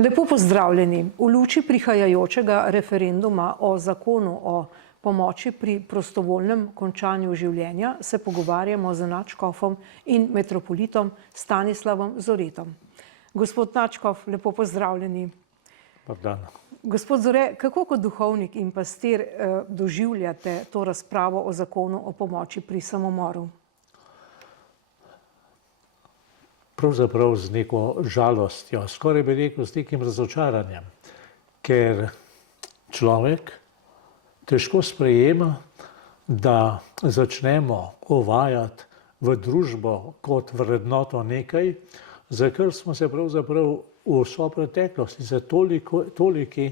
Lepo pozdravljeni. V luči prihajajočega referenduma o zakonu o pomoči pri prostovoljnem končanju življenja se pogovarjamo z nadškofom in metropolitom Stanislavom Zoretom. Gospod nadškof, lepo pozdravljeni. Dober dan. Gospod Zore, kako kot duhovnik in pastir doživljate to razpravo o zakonu o pomoči pri samomoru? Pravzaprav z neko žalostjo, skoraj bi rekel z nekim razočaranjem, ker človek težko sprejema, da začnemo uvajati v družbo kot vrednoto nekaj, za kar smo se pravzaprav v vso preteklost in za toliki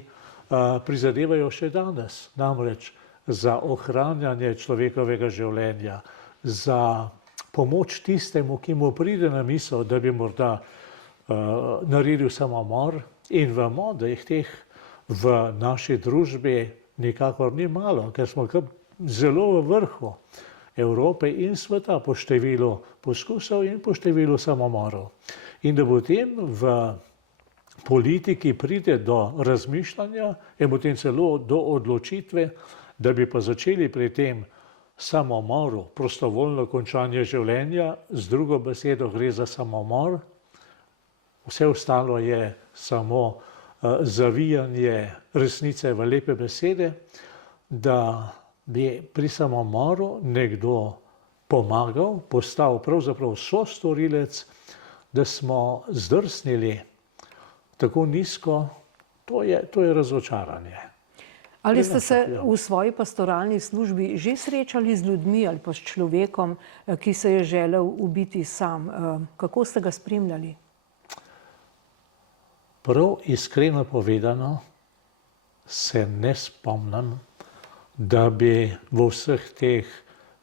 prizadevajo še danes, namreč za ohranjanje človekovega življenja, za pomoč tistemu, ki mu pride na misel, da bi morda naredil samomor, in vemo, da jih teh v naši družbi nikakor ni malo, ker smo zelo v vrhu Evrope in sveta po številu poskusov in po številu samomorov. In da potem v politiki pride do razmišljanja in potem celo do odločitve, da bi pa začeli pri tem samomoru, prostovoljno končanje življenja, z drugo besedo gre za samomor, vse ostalo je samo zavijanje resnice v lepe besede, da bi pri samomoru nekdo pomagal, postal pravzaprav sostorilec, da smo zdrsnili tako nizko, to je razočaranje. Ali ste se v svoji pastoralni službi že srečali z ljudmi ali pa s človekom, ki se je želel ubiti sam? Kako ste ga spremljali? Prav iskreno povedano se ne spomnim, da bi v vseh teh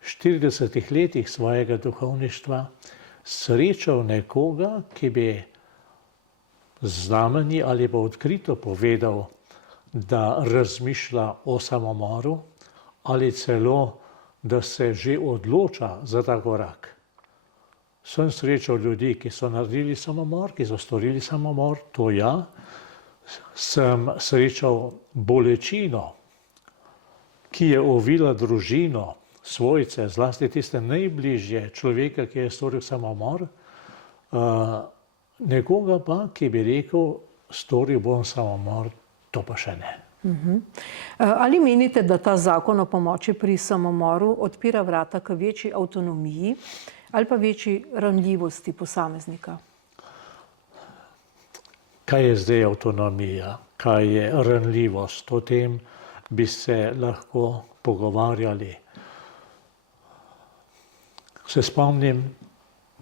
40 letih svojega duhovništva srečal nekoga, ki bi z nami ali pa odkrito povedal, da razmišlja o samomoru ali celo, da se že odloča za ta korak. Sem srečal ljudi, ki so naredili samomor, ki so storili samomor, to ja. Sem srečal bolečino, ki je ovila družino, svojce, zlasti tiste najbližje človeka, ki je storil samomor, nekoga pa, ki bi rekel, storil bom samomor, to pa še ne. Ali menite, da ta zakon o pomoči pri samomoru odpira vrata k večji avtonomiji ali pa večji ranljivosti posameznika? Kaj je zdaj avtonomija? Kaj je ranljivost? O tem bi se lahko pogovarjali. Se spomnim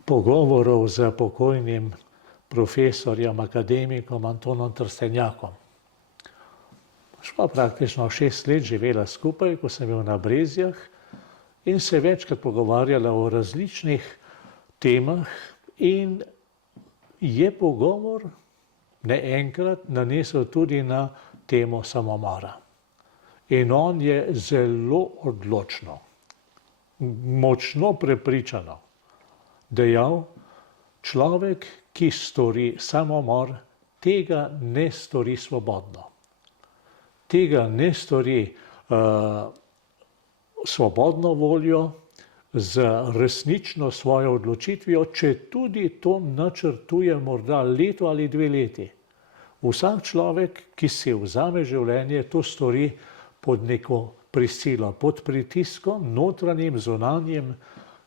pogovorov z pokojnim profesorjem, akademikom Antonom Trstenjakom. Šla praktično 6 let živela skupaj, ko sem bil na Brezjah, in se večkrat pogovarjala o različnih temah, in je pogovor ne enkrat nanesel tudi na temo samomora. In on je zelo odločno, močno prepričano dejal, človek, ki stori samomor, tega ne stori svobodno. Tega ne stori svobodno voljo, z resnično svojo odločitvijo, če tudi to načrtuje morda leto ali 2 leti. Vsak človek, ki si vzame življenje, to stori pod neko prisilo, pod pritiskom, notranjim, zunanjim,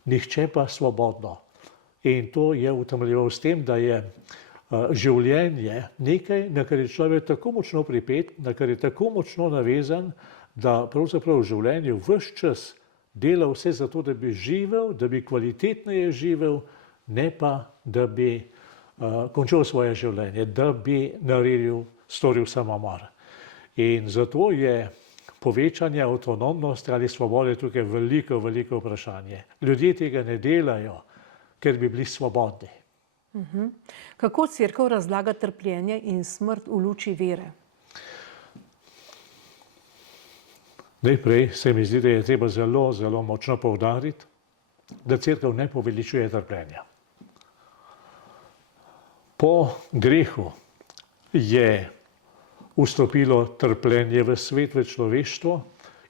nihče pa svobodno. In to je utemeljeval s tem, da je življenje nekaj, na kar je človek tako močno pripet, na kar je tako močno navezan, da pravzaprav v življenju ves čas dela vse za to, da bi živel, da bi kvalitetneje živel, ne pa, da bi končal svoje življenje, da bi storil samomor. In zato je povečanje avtonomnosti ali svobode tukaj veliko, veliko vprašanje. Ljudje tega ne delajo, ker bi bili svobodni. Kako Cerkev razlaga trpljenje in smrt v luči vere? Najprej se mi zdi, da je treba zelo, zelo močno poudariti, da Cerkev ne poveličuje trpljenja. Po grehu je vstopilo trpljenje v svet, v človeštvo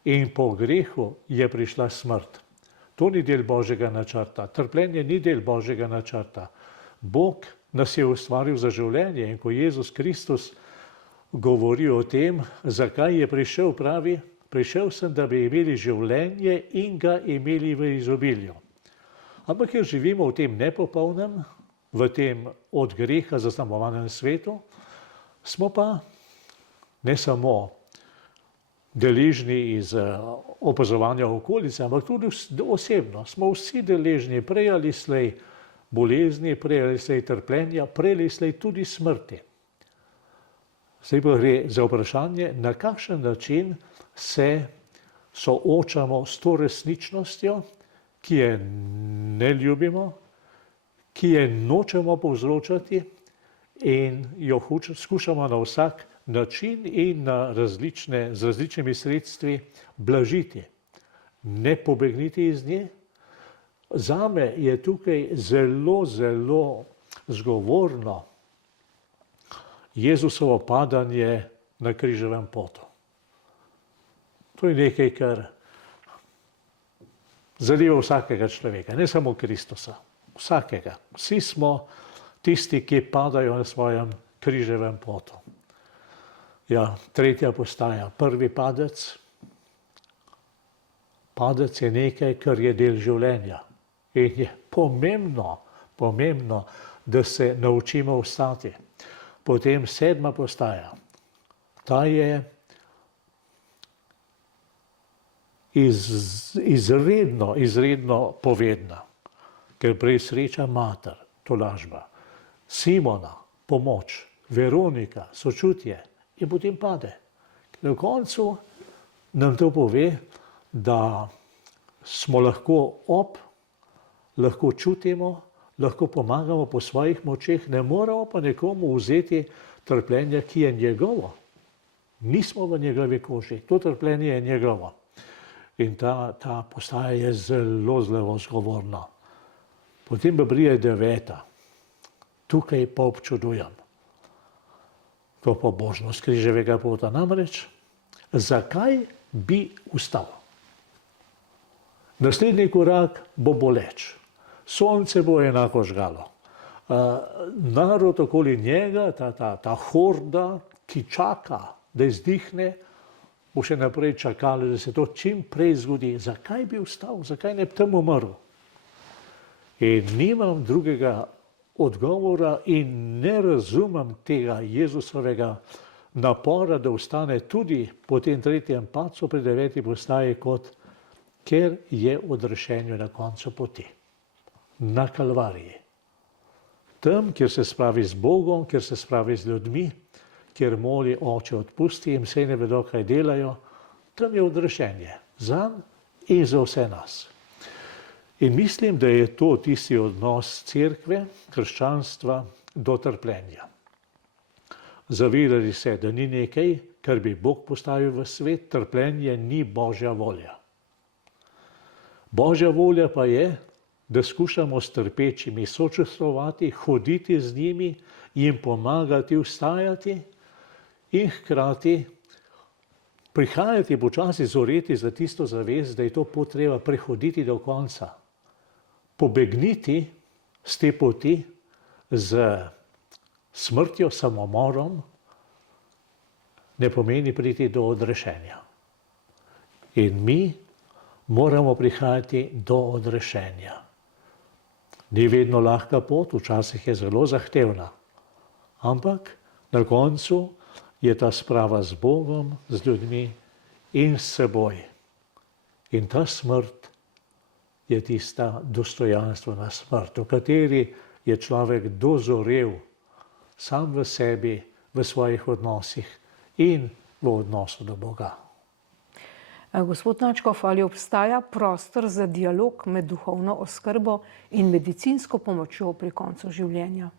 in po grehu je prišla smrt. To ni del Božjega načrta. Trpljenje ni del Božjega načrta. Bog nas je ustvaril za življenje in ko Jezus Kristus govori o tem, zakaj je prišel, pravi, prišel sem, da bi imeli življenje in ga imeli v izobilju. Ampak ker živimo v tem nepopolnem, v tem od greha zaznamovanem svetu, smo pa ne samo deležni iz opazovanja okolice, ampak tudi osebno. Smo vsi deležni prej ali slej bolezni, prej ali slej trpljenja, prej ali slej tudi smrti. Zdaj pa gre za vprašanje, na kakšen način se soočamo s to resničnostjo, ki je ne ljubimo, ki je nočemo povzročati in jo skušamo na vsak način in z različnimi sredstvi blažiti, ne pobegniti iz nje. Zame je tukaj zelo, zelo zgovorno Jezusovo padanje na križevem potu. To je nekaj, kar zadeva vsakega človeka, ne samo Kristusa, vsakega. Vsi smo tisti, ki padajo na svojem križevem potu. Ja, tretja postaja, prvi padec. Padec je nekaj, kar je del življenja. In je pomembno, da se naučimo vstati. Potem sedma postaja. Ta je izredno povedna, ker prej sreča mater, tolažba, Simona, pomoč, Veronika, sočutje in potem pade. Na koncu nam to pove, da smo lahko čutimo, lahko pomagamo po svojih močeh, ne moramo pa nekomu vzeti trpljenja, ki je njegovo. Nismo v njegovi koži, to trpljenje je njegovo. In ta postaja je zelo, zelo zgovorna. Potem pa pride deveta. Tukaj pa občudujem to pobožnost križevega pota. Namreč, zakaj bi vstal? Naslednji korak bo boleč. Sonce bo enako žgalo. Narod okoli njega, ta horda, ki čaka, da izdihne, bo še naprej čakali, da se to čim prej zgodi. Zakaj bi vstal? Zakaj ne bi tam umrl? In nimam drugega odgovora in ne razumem tega Jezusovega napora, da vstane tudi po tem tretjem padcu pri deveti postaji, kot ker je odrešenju na koncu poti. Na Kalvariji. Tam, kjer se spravi z Bogom, kjer se spravi z ljudmi, kjer moli Oče odpusti in vse ne vedo, kaj delajo, tam je odrešenje zanj in za vse nas. In mislim, da je to tisti odnos cerkve, krščanstva do trpljenja. Zavedati se, da ni nekaj, kar bi Bog postavil v svet, trpljenje ni Božja volja. Božja volja pa je, da skušamo s trpečimi sočustvovati, hoditi z njimi, jim pomagati vstajati in hkrati prihajati počasi zoreti za tisto zavest, da je to potreba prehoditi do konca. Pobegniti z te poti z smrtjo, samomorom, ne pomeni priti do odrešenja. In mi moramo prihajati do odrešenja. Ni vedno lahka pot, včasih je zelo zahtevna, ampak na koncu je ta sprava z Bogom, z ljudmi in s seboj. In ta smrt je tista dostojanstvena smrt, v kateri je človek dozorel sam v sebi, v svojih odnosih in v odnosu do Boga. Gospod Nadškof, ali obstaja prostor za dialog med duhovno oskrbo in medicinsko pomočjo pri koncu življenja?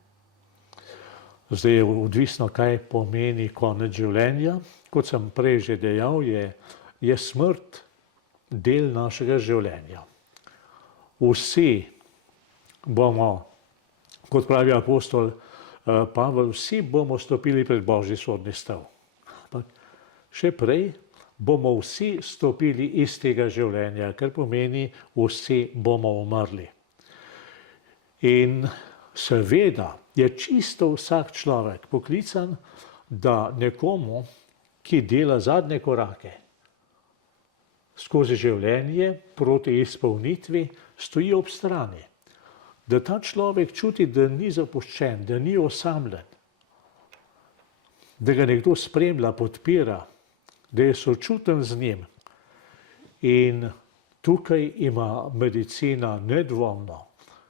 Zdaj je odvisno, kaj pomeni konec življenja. Kot sem prej že dejal, je smrt del našega življenja. Vsi bomo, kot pravi apostol Pavel, vsi bomo stopili pred Božji sodni stav. Ampak še prej bomo vsi stopili iz tega življenja, kar pomeni, vsi bomo umrli. In seveda je čisto vsak človek poklican, da nekomu, ki dela zadnje korake skozi življenje proti izpolnitvi, stoji ob strani. Da ta človek čuti, da ni zapuščen, da ni osamljen, da ga nekdo spremlja, podpira, da je sočuten z njim. In tukaj ima medicina nedvomno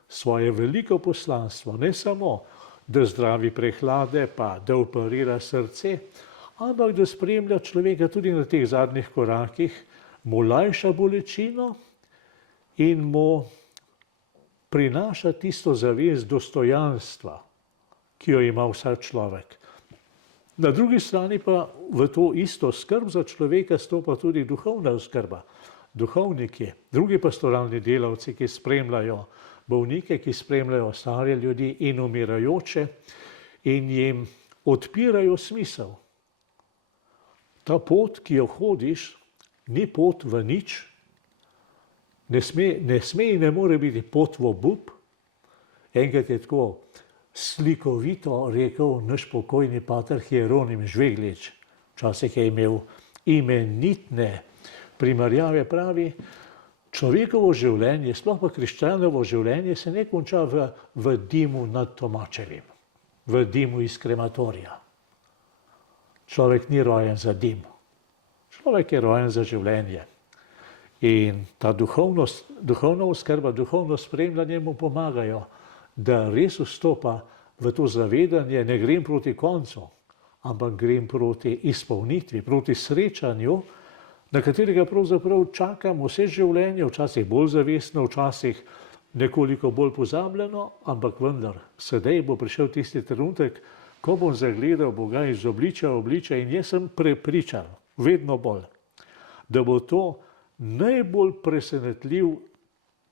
svoje veliko poslanstvo, ne samo, da zdravi prehlade, pa da operira srce, ampak da spremlja človeka tudi na teh zadnjih korakih, mu lajša bolečino in mu prinaša tisto zavest dostojanstva, ki jo ima vsak človek. Na drugi strani pa v to isto skrb za človeka stopa tudi duhovna oskrba. Duhovniki, drugi pastoralni delavci, ki spremljajo bolnike, ki spremljajo stare ljudi in umirajoče in jim odpirajo smisel. Ta pot, ki jo hodiš, ni pot v nič, ne sme in ne more biti pot v obup. Enkrat je tako slikovito rekel naš pokojni pater Hieronim Žveglič. Včasih je imel imenitne primerjave, pravi, človekovo življenje, sploh pa krščanovo življenje, se ne konča v dimu nad Tomačevim, v dimu iz krematorija. Človek ni rojen za dim, človek je rojen za življenje. In ta duhovna oskrba, duhovno spremljanje mu pomagajo, da res vstopa v to zavedanje, ne grem proti koncu, ampak grem proti izpolnitvi, proti srečanju, na katerega pravzaprav čakam vse življenje, včasih bolj zavestno, včasih nekoliko bolj pozabljeno, ampak vendar, sedaj bo prišel tisti trenutek, ko bom zagledal Boga iz obličja v obličje in jaz sem prepričan, vedno bolj, da bo to najbolj presenetljiv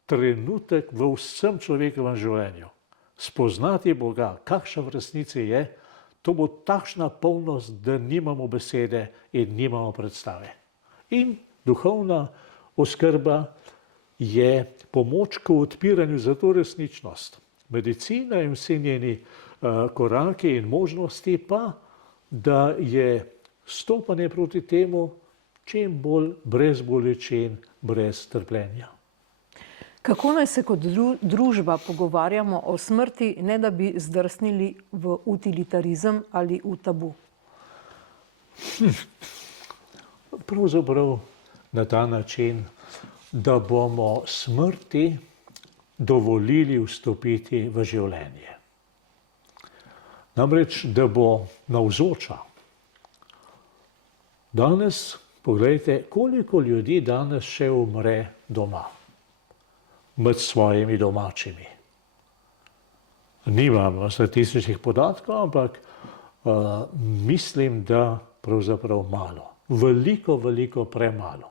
trenutek v vsem človekovem življenju. Spoznati Boga, kakšna v resnici je, to bo takšna polnost, da nimamo besede in nimamo predstave. In duhovna oskrba je pomoč k odpiranju za to resničnost. Medicina in vsi njeni koraki in možnosti pa, da je stopanje proti temu čim bolj brez bolečin, brez trpljenja. Kako naj se kot družba pogovarjamo o smrti, ne da bi zdrsnili v utilitarizem ali v tabu? Pravzaprav na ta način, da bomo smrti dovolili vstopiti v življenje. Namreč, da bo navzoča. Danes, poglejte, koliko ljudi danes še umre doma, med svojimi domačimi. Nimam statističnih podatkov, ampak mislim, da pravzaprav malo. Veliko premalo.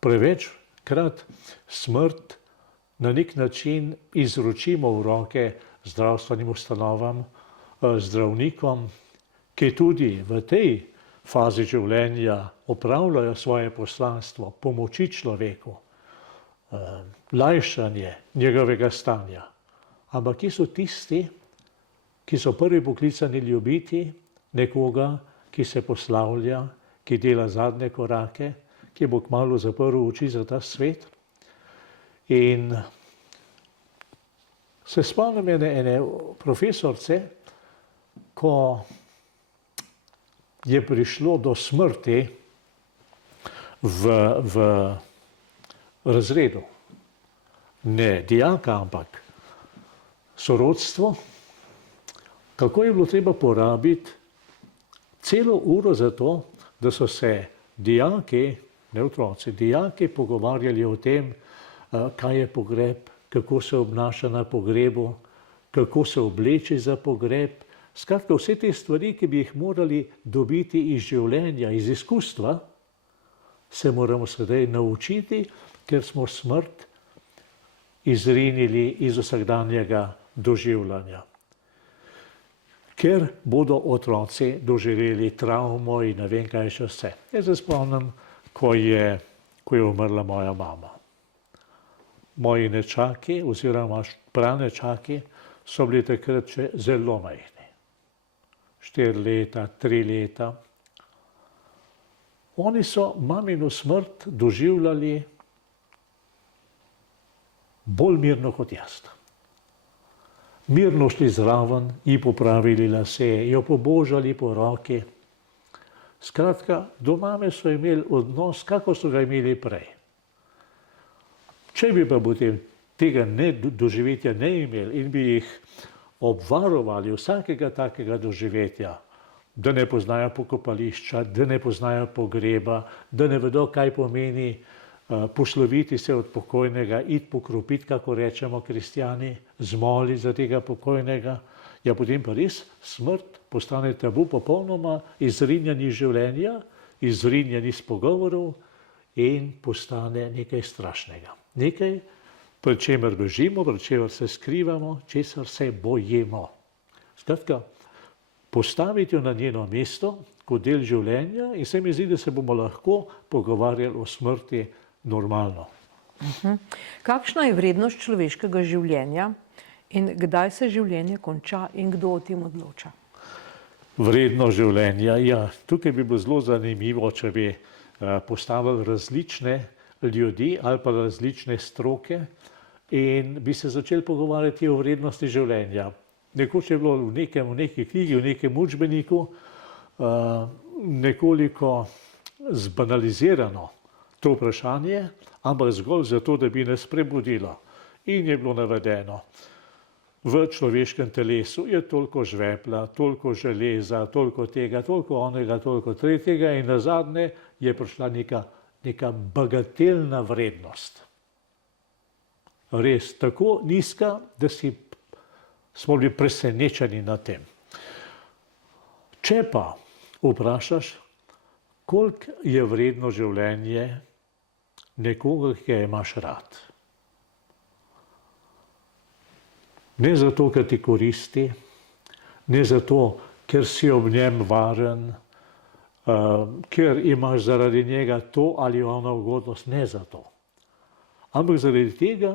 Prevečkrat smrt na nek način izročimo v roke zdravstvenim ustanovam, zdravnikom, ki tudi v tej fazi življenja opravljajo svoje poslanstvo, pomoči človeku, lajšanje njegovega stanja. Ampak ki so tisti, ki so prvi poklicani ljubiti nekoga, ki se poslavlja, ki dela zadnje korake, ki bo kmalu zaprl oči za ta svet. In se spomnim ene profesorce, ko je prišlo do smrti v razredu. Ne dijaka, ampak sorodstvo, kako je bilo treba porabiti celo uro za to, da so se dijaki, ne otroci, dijaki pogovarjali o tem, kaj je pogreb, kako se obnaša na pogrebu, kako se obleči za pogreb. Skratka, vse te stvari, ki bi jih morali dobiti iz življenja, iz izkustva, se moramo sedaj naučiti, ker smo smrt izrinili iz vsakdanjega doživljanja. ker bodo otroci doživeli travmo in ne vem kaj še vse. Jaz se spomnim, ko je umrla moja mama. Moji nečaki oziroma pranečaki so bili takrat še zelo majhni. 4 leta, 3 leta. Oni so mamino smrt doživljali bolj mirno kot jaz. Mirno šli zraven, ji popravili lase, jo pobožali po roki. Skratka, do mame so imeli odnos, kako so ga imeli prej. Če bi pa potem tega doživetja ne imeli in bi jih obvarovali vsakega takega doživetja, da ne poznajo pokopališča, da ne poznajo pogreba, da ne vedo, kaj pomeni posloviti se od pokojnega, iti pokropiti, kako rečemo kristjani, zmoli za tega pokojnega, ja potem pa res smrt postane tabu, popolnoma izrinjen iz življenja, izrinjen iz pogovorov in postane nekaj strašnega. Nekaj, pred čemer bežimo, pred čemer se skrivamo, česar se bojimo. Skratka, postaviti jo na njeno mesto kot del življenja in se mi zdi, da se bomo lahko pogovarjali o smrti normalno. Kakšna je vrednost človeškega življenja in kdaj se življenje konča in kdo o tem odloča? Vrednost življenja, ja, tukaj bi bilo zelo zanimivo, če bi postavili različne ljudi ali pa različne stroke in bi se začeli pogovarjati o vrednosti življenja. Nekoč je bilo v neki knjigi, v nekem učbeniku nekoliko zbanalizirano to vprašanje, ampak zgolj zato, da bi nas prebudilo. In je bilo navedeno, v človeškem telesu je toliko žvepla, toliko železa, toliko tega, toliko onega, toliko tretjega in nazadnje je prišla neka bagatelna vrednost. Res, tako nizka, da smo bili presenečeni nad tem. Če pa vprašaš, koliko je vredno življenje nekoga, ki ga imaš rad. Ne zato, ker ti koristi, ne zato, ker si ob njem varen, ker imaš zaradi njega to ali ono ugodnost, ne zato. Ampak zaradi tega,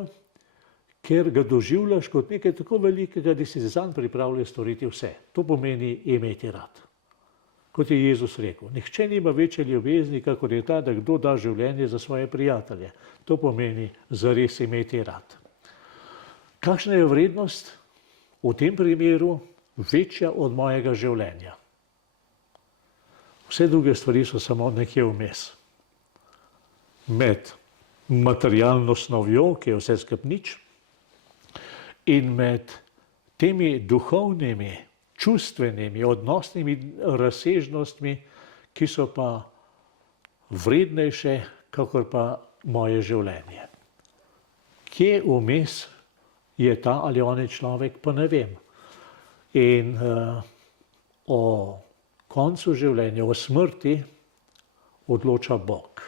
ker ga doživljaš kot nekaj tako velikega, da si zanj pripravljen storiti vse. To pomeni imeti rad. Kot je Jezus rekel, nihče nima večje ljubezni, kakor je ta, da kdo da življenje za svoje prijatelje. To pomeni zares imeti rad. Kakšna je vrednost? V tem primeru večja od mojega življenja. Vse druge stvari so samo nekje vmes. Med materialno snovjo, ki je vse skupaj nič, in med temi duhovnimi, čustvenimi, odnosnimi razsežnostmi, ki so pa vrednejše, kakor pa moje življenje. Kje vmes je ta ali oni človek, pa ne vem. In o koncu življenja, o smrti odloča Bog.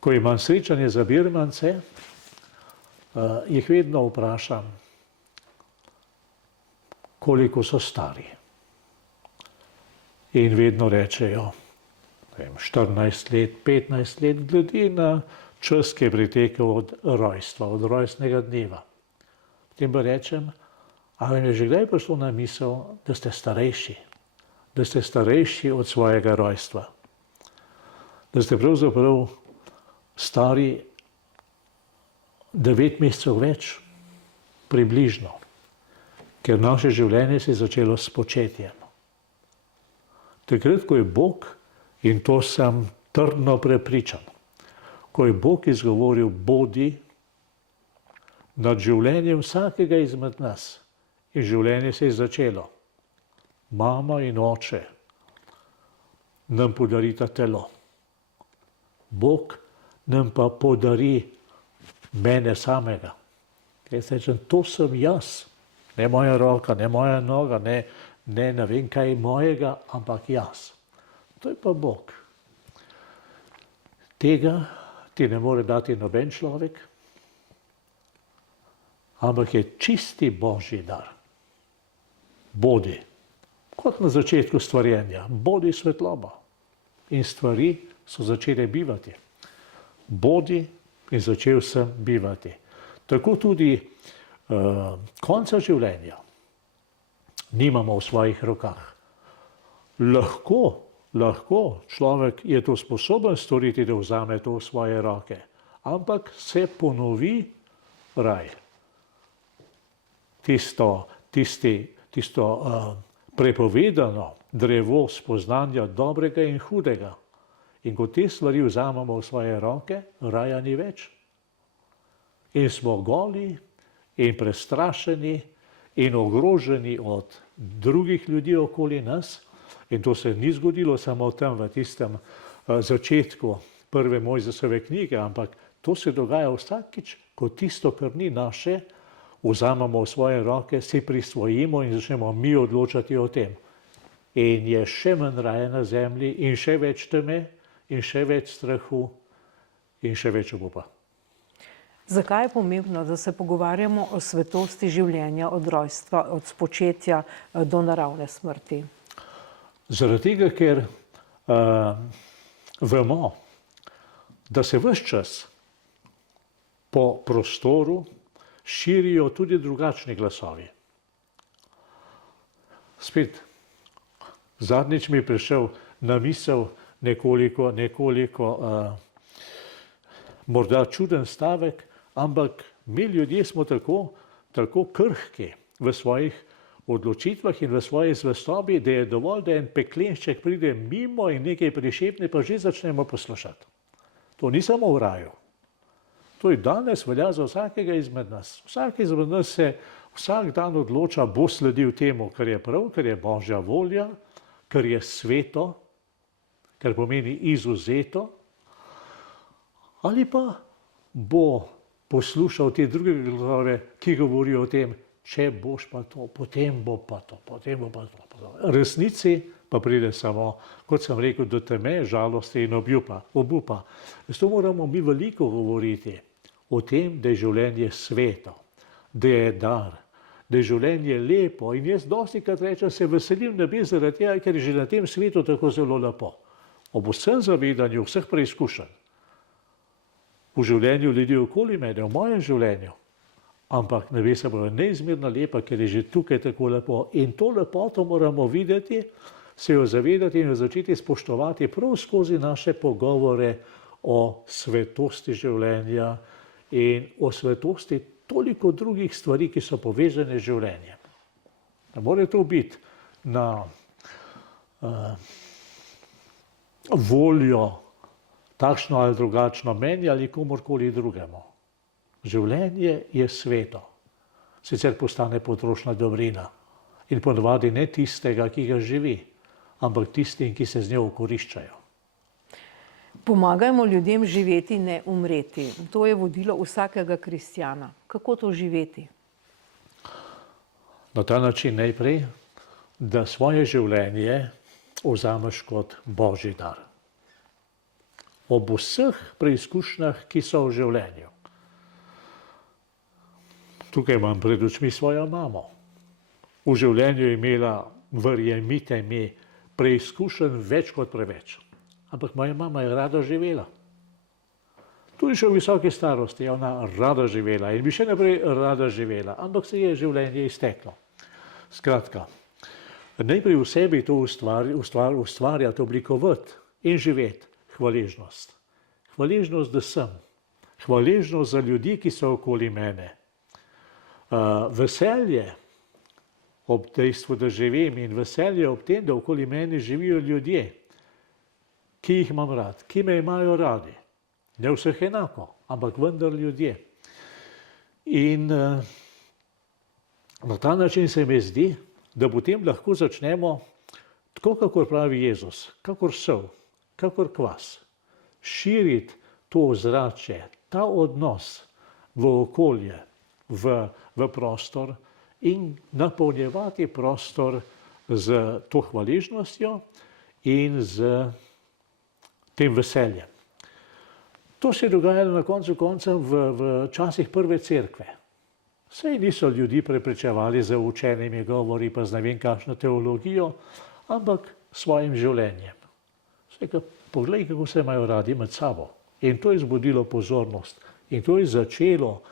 Ko imam srečanje za birmance, jih vedno vprašam, koliko so stari. In vedno rečejo, 14 let, 15 let, glede na čas, ki je pritekel od rojstva, od rojstnega dneva. Potem pa rečem, a vam je že kdaj prišlo na misel, da ste starejši od svojega rojstva. Da ste pravzaprav stari 9 mesecev več, približno, ker naše življenje se je začelo s početjem. Takrat, ko je Bog, in to sem trdno prepričan, ko je Bog izgovoril bodi nad življenjem vsakega izmed nas in življenje se je začelo. Mama in oče nam podarita telo. Bog nam pa podari mene samega. Jaz rečem, to sem jaz. Ne moja roka, ne moja noga, ne vem kaj mojega, ampak jaz. To je pa Bog. Tega ti ne more dati noben človek, ampak je čisti Božji dar. bodi, kot na začetku stvarjenja, bodi svetloba. In stvari so začele bivati. Bodi in začel sem bivati. Tako tudi konca življenja nimamo v svojih rokah. Lahko človek je to sposoben storiti, da vzame to v svoje roke, ampak se ponovi raj. Tisto prepovedano drevo spoznanja dobrega in hudega. In ko te stvari vzamemo v svoje roke, raja ni več. In smo goli in prestrašeni in ogroženi od drugih ljudi okoli nas. In to se ni zgodilo samo tam v tistem začetku prve Mojzesove knjige, ampak to se dogaja vsakič, ko tisto, kar ni naše, vzamemo v svoje roke, si prisvojimo in začnemo mi odločati o tem. In je še manj raja na zemlji in še več teme in še več strahu in še več obupa. Zakaj je pomembno, da se pogovarjamo o svetosti življenja od rojstva, od spočetja do naravne smrti? Zaradi tega, ker vemo, da se ves čas po prostoru širijo tudi drugačni glasovi. Spet, zadnjič mi je prišel na misel nekoliko morda čuden stavek, ampak mi ljudje smo tako krhki v svojih odločitvah in v svoji zvestobi, da je dovolj, da en peklenšček pride mimo in nekaj prišepne, pa že začnemo poslušati. To ni samo v raju. To je danes velja za vsakega izmed nas. Vsak izmed nas se vsak dan odloča, bo sledil temu, kar je prav, kar je Božja volja, kar je sveto, kar pomeni izvzeto, ali pa bo poslušal te druge glasove, ki govorijo o tem, če boš pa to, potem bo pa to, potem bo pa to. Resnici pa pride samo, kot sem rekel, do teme, žalosti in obupa. Zato moramo mi veliko govoriti o tem, da je življenje sveto, da je dar, da je življenje lepo. In jaz dostikrat rečem, se veselim nebi zaradi tega, ker je že na tem svetu tako zelo lepo. Ob vsem zavedanju, vseh preizkušenj, v življenju ljudi okoli mene, v mojem življenju, ampak nebesa bodo neizmerno lepa, ker je že tukaj tako lepo. In to lepoto moramo videti, se jo zavedati in jo začeti spoštovati prav skozi naše pogovore o svetosti življenja in o svetosti toliko drugih stvari, ki so povezane z življenjem. Ne more to biti na voljo takšno ali drugačno meni ali komorkoli drugemu. Življenje je sveto, sicer postane potrošna dobrina in ponavadi ne tistega, ki ga živi, ampak tistim, ki se z njo okoriščajo. Pomagajmo ljudem živeti, ne umreti. To je vodilo vsakega kristjana. Kako to živeti? Na ta način najprej, da svoje življenje vzameš kot Božji dar. Ob vseh preizkušnjah, ki so v življenju. Tukaj imam pred očmi svojo mamo. V življenju je imela, verjemite mi, preizkušenj več kot preveč. Ampak moja mama je rada živela. Tudi še v visoki starosti je ona rada živela in bi še naprej rada živela, ampak se je življenje izteklo. Skratka, najprej v sebi to ustvarjati, oblikovati in živeti hvaležnost. Hvaležnost, da sem. Hvaležnost za ljudi, ki so okoli mene. Veselje ob dejstvu, da živim, in veselje ob tem, da okoli mene živijo ljudje, ki jih imam rad, ki me imajo radi. Ne vseh enako, ampak vendar ljudje. In na ta način se mi zdi, da potem lahko začnemo, tako kakor pravi Jezus, kakor sol, kakor kvas, širiti to ozračje, ta odnos v okolje, v prostor in napolnjevati prostor z to hvaležnostjo in z tem veseljem. To se je dogajalo na koncu koncev v časih prve cerkve. Sej niso ljudi prepričevali za učenimi govori, pa z ne vem kakšno teologijo, ampak svojim življenjem. Sej, poglej, kako se imajo radi med sabo. In to je zbudilo pozornost. In to je začelo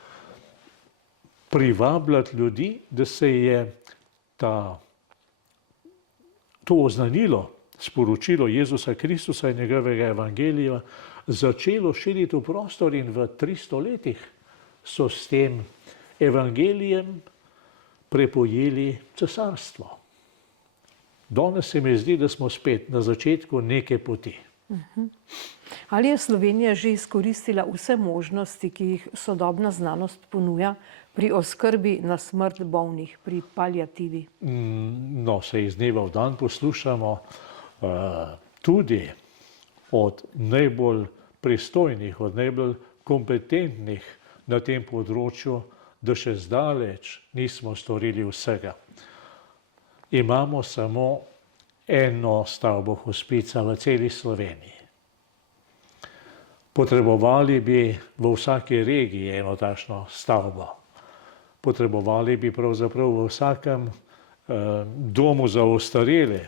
privabljati ljudi, da se je to oznanilo, sporočilo Jezusa Kristusa in njegovega evangelija začelo širiti v prostor in v 300 letih so s tem evangelijem prepojili cesarstvo. Danes se mi zdi, da smo spet na začetku neke poti. Ali je Slovenija že izkoristila vse možnosti, ki jih sodobna znanost ponuja pri oskrbi na smrt bolnih, pri paliativi? No, se iz dneva v dan poslušamo tudi od najbolj pristojnih, od najbolj kompetentnih na tem področju, da še zdaleč nismo storili vsega. Imamo samo eno stavbo hospica v celi Sloveniji. Potrebovali bi v vsaki regiji eno takšno stavbo. Potrebovali bi pravzaprav v vsakem domu za ostarele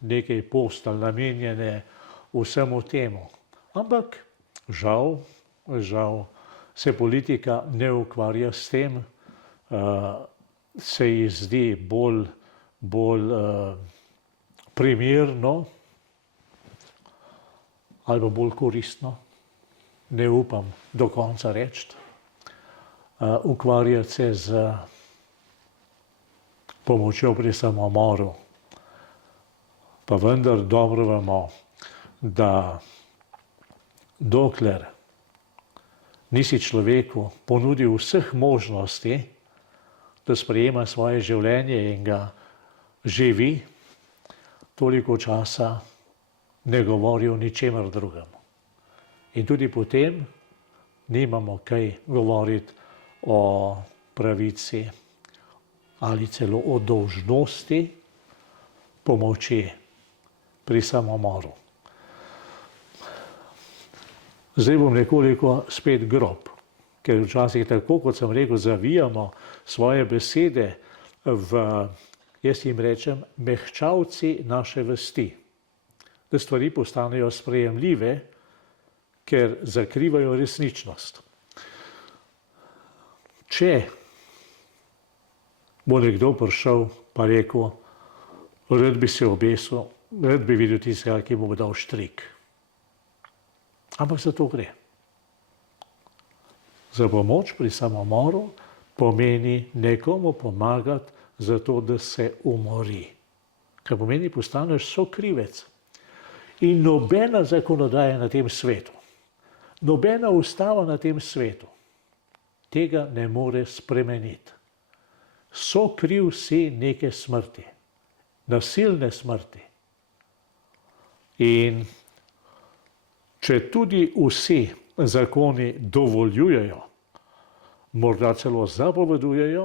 nekaj postelj namenjene vsemu temu. Ampak žal se politika ne ukvarja s tem, se ji zdi bolj primerno ali bolj koristno, ne upam do konca reči, ukvarjati se z pomočjo pri samomoru. Pa vendar dobro vemo, da dokler nisi človeku ponudil vseh možnosti, da sprejema svoje življenje in ga živi, toliko časa ne govori o ničemer drugem. In tudi potem nimamo kaj govoriti o pravici ali celo o dolžnosti pomoči pri samomoru. Zdaj bom nekoliko spet grob, ker včasih tako, kot sem rekel, zavijamo svoje besede v, jaz jim rečem, mehčavci naše vesti, da stvari postanejo sprejemljive, ker zakrivajo resničnost. Če bo nekdo prišel pa rekel, rad bi se obesil, rad bi videl tistega, ki mu bo dal štrik. Ampak za to gre. Za pomoč pri samomoru pomeni nekomu pomagati zato, da se umori. Kar pomeni, postaneš sokrivec. In nobena zakonodaja na tem svetu, nobena ustava na tem svetu tega ne more spremeniti. Sokriv si neke smrti, nasilne smrti. In če tudi vsi zakoni dovoljujejo, morda celo zapovedujejo,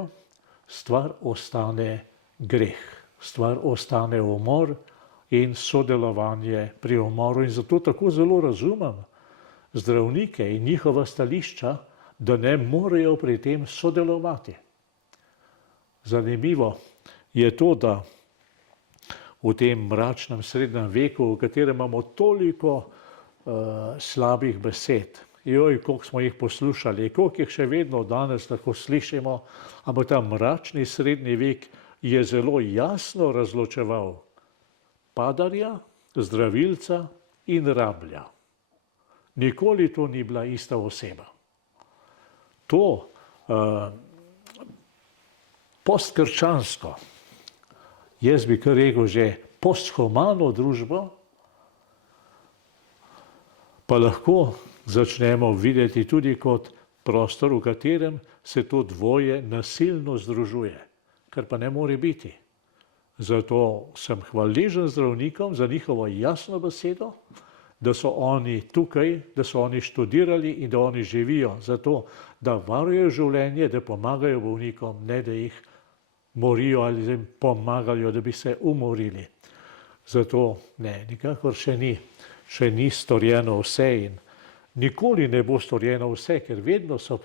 stvar ostane greh, stvar ostane umor in sodelovanje pri umoru. In zato tako zelo razumem zdravnike in njihova stališča, da ne morejo pri tem sodelovati. Zanimivo je to, da v tem mračnem srednjem veku, v katerem imamo toliko slabih besed, joj, koliko smo jih poslušali, koliko jih še vedno danes lahko slišimo, ampak ta mračni srednji vek je zelo jasno razločeval padarja, zdravilca in rablja. Nikoli to ni bila ista oseba. To postkrščansko, jaz bi kar rekel že posthumano družbo, pa lahko začnemo videti tudi kot prostor, v katerem se to dvoje nasilno združuje, kar pa ne more biti. Zato sem hvaležen zdravnikom za njihovo jasno besedo, da so oni tukaj, da so oni študirali in da oni živijo zato, da varujejo življenje, da pomagajo bolnikom, ne da jih morijo ali da jim pomagajo, da bi se umorili. Zato ne, nikakor še ni storjeno vse in nikoli ne bo storjeno vse, ker vedno so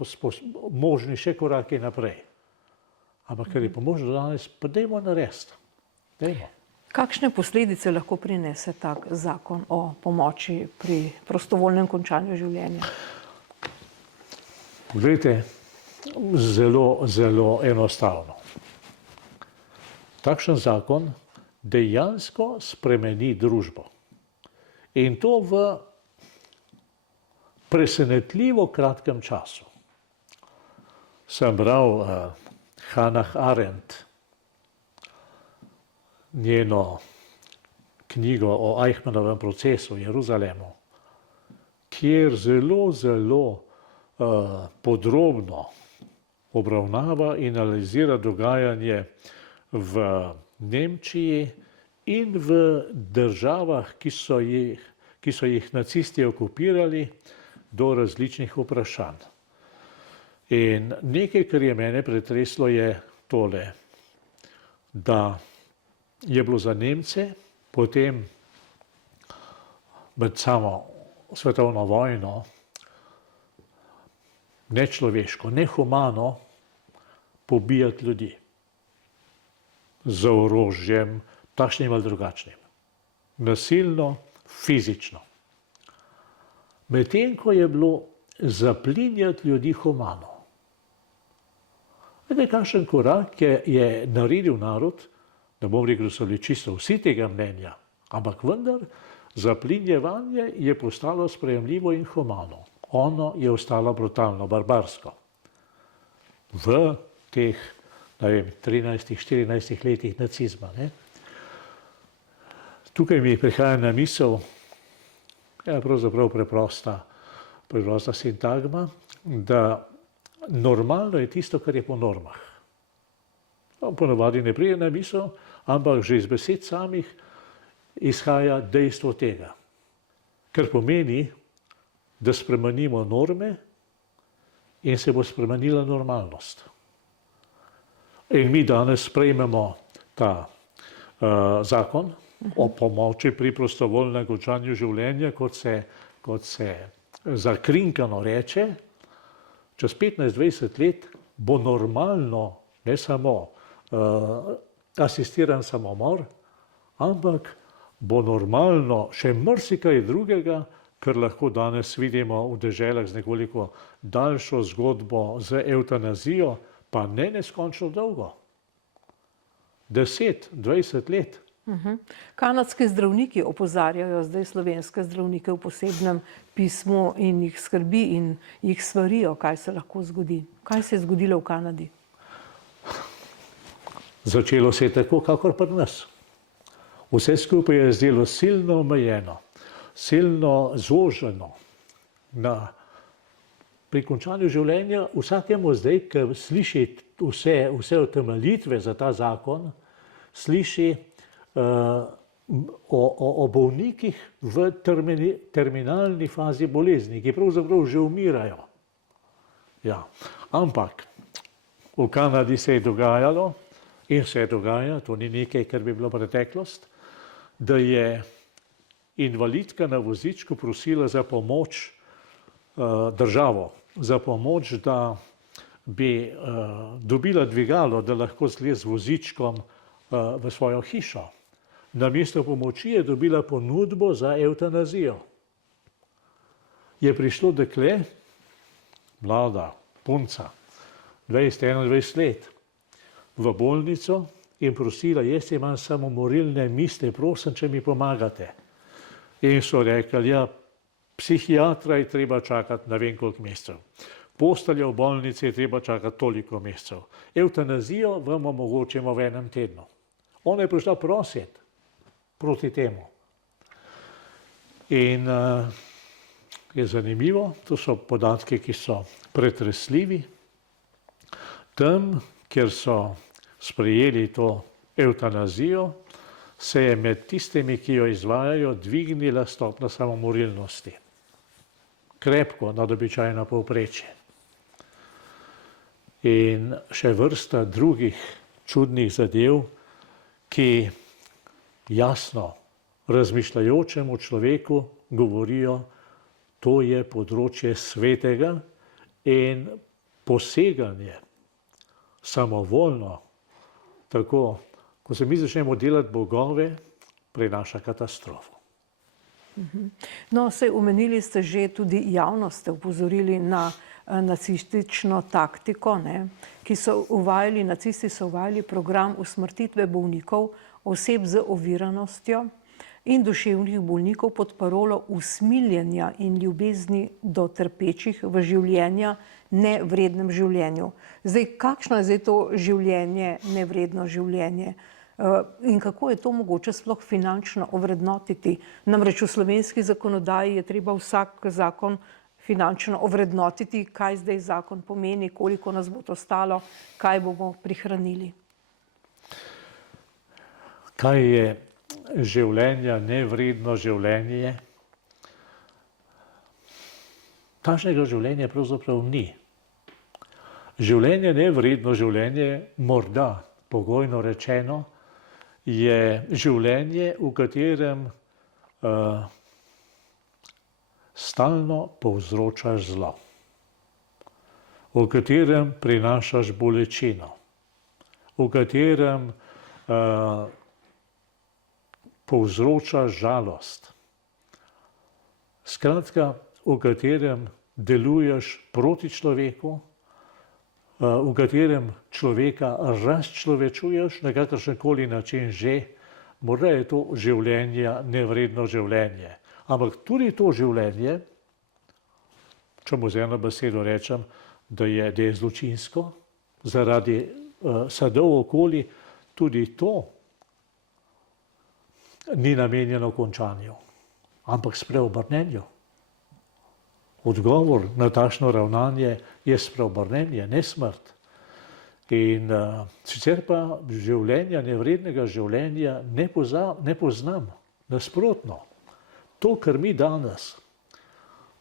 možni še koraki naprej. Ampak ker je pomoč do danes, pa dajmo narediti. Dajmo. Kakšne posledice lahko prinese tak zakon o pomoči pri prostovoljnem končanju življenja? Poglejte, zelo, zelo enostavno. Takšen zakon dejansko spremeni družbo. In to v presenetljivo kratkem času. Sem bral Hannah Arendt, njeno knjigo o Eichmannovem procesu v Jeruzalemu, kjer zelo, zelo podrobno obravnava in analizira dogajanje v Nemčiji in v državah, ki so jih nacisti okupirali, do različnih vprašanj. In nekaj, kar je mene pretreslo, je tole, da je bilo za Nemce potem med samo svetovno vojno nečloveško, nehumano pobijati ljudi z orožjem, takšnim ali drugačnim. Nasilno, fizično. Medtem ko je bilo zaplinjati ljudi humano. Veste, kakšen korak je naredil narod, ne bom rekel, da so bili čisto vsi tega mnenja, ampak vendar zaplinjevanje je postalo sprejemljivo in humano. Ono je ostalo brutalno, barbarsko. V teh, ne vem, 13-14 letih nacizma. Ne? Tukaj mi prihaja na misel, pravzaprav preprosta sintagma, da normalno je tisto, kar je po normah. Ponavadi ne pride na misel, ampak že iz besed samih izhaja dejstvo tega. Kar pomeni, da spremenimo norme in se bo spremenila normalnost. In mi danes sprejmemo ta zakon o pomoči pri prostovoljnem končanju življenja, kot se zakrinkano reče, čez 15-20 let bo normalno ne samo asistiran samomor, ampak bo normalno še marsikaj drugega, kar lahko danes vidimo v deželah z nekoliko daljšo zgodbo z evtanazijo, pa ne neskončno dolgo. 10-20 let. Kanadski zdravniki opozarjajo zdaj slovenske zdravnike v posebnem pismu in jih skrbi in jih svarijo, kaj se lahko zgodi. Kaj se je zgodilo v Kanadi? Začelo se je tako, kakor pri nas. Vse skupaj je zdelo silno omejeno, silno zoženo. Pri končanju življenja vsakemu zdaj, ki sliši vse utemeljitve za ta zakon, sliši o bolnikih v terminalni fazi bolezni, ki pravzaprav že umirajo. Ja. Ampak v Kanadi se je dogajalo in se dogaja, to ni nekaj, kar bi bilo preteklost, da je invalidka na vozičku prosila za pomoč državo, za pomoč, da bi dobila dvigalo, da lahko zleze z vozičkom v svojo hišo. Namesto pomoči je dobila ponudbo za evtanazijo. Je prišlo dekle, mlada punca, 20-21 let, v bolnico in prosila, jaz imam samomorilne misli, prosim, če mi pomagate. In so rekli, ja, psihiatra je treba čakati ne vem koliko mesecev. Postelja v bolnici je treba čakati toliko mesecev. Evtanazijo vam omogočimo v enem tednu. Ona je prišla prositi proti temu. In je zanimivo, to so podatki, ki so pretresljivi. Tam, kjer so sprejeli to evtanazijo, se je med tistimi, ki jo izvajajo, dvignila stopnja samomorilnosti. Krepko nad običajno povprečje. In še vrsta drugih čudnih zadev, ki jasno razmišljajočemu človeku govorijo, to je področje svetega in poseganje samovoljno, tako, ko se mi začnemo delati bogove, prinaša katastrofo. No, saj omenili ste že tudi javnost, ste upozorili na nacistično taktiko, nacisti so uvajali program usmrtitve bolnikov, oseb z oviranostjo in duševnih bolnikov pod parolo usmiljenja in ljubezni do trpečih v življenja nevrednem življenju. Zdaj, kakšno je zdaj to življenje, nevredno življenje? In kako je to mogoče sploh finančno ovrednotiti? Namreč v slovenski zakonodaji je treba vsak zakon finančno ovrednotiti, kaj zdaj zakon pomeni, koliko nas bo to stalo, kaj bomo prihranili. Kaj je življenja nevredno življenje? Takšnega življenja pravzaprav ni. Življenje nevredno življenje, morda pogojno rečeno, je življenje, v katerem stalno povzročaš zlo, v katerem prinašaš bolečino, v katerem povzročaš žalost. Skratka, v katerem deluješ proti človeku, v katerem človeka razčlovečuješ na kakršenkoli način že, morda je to življenje nevredno življenje. Ampak tudi to življenje, če mu z eno besedo rečem, da je zločinsko, zaradi sadov okoli, tudi to ni namenjeno končanju, ampak spreobrnenju. Odgovor na takšno ravnanje je spreobrnenje, ne smrt. In sicer pa življenja, nevrednega življenja ne poznam. Nasprotno, to, kar mi danes,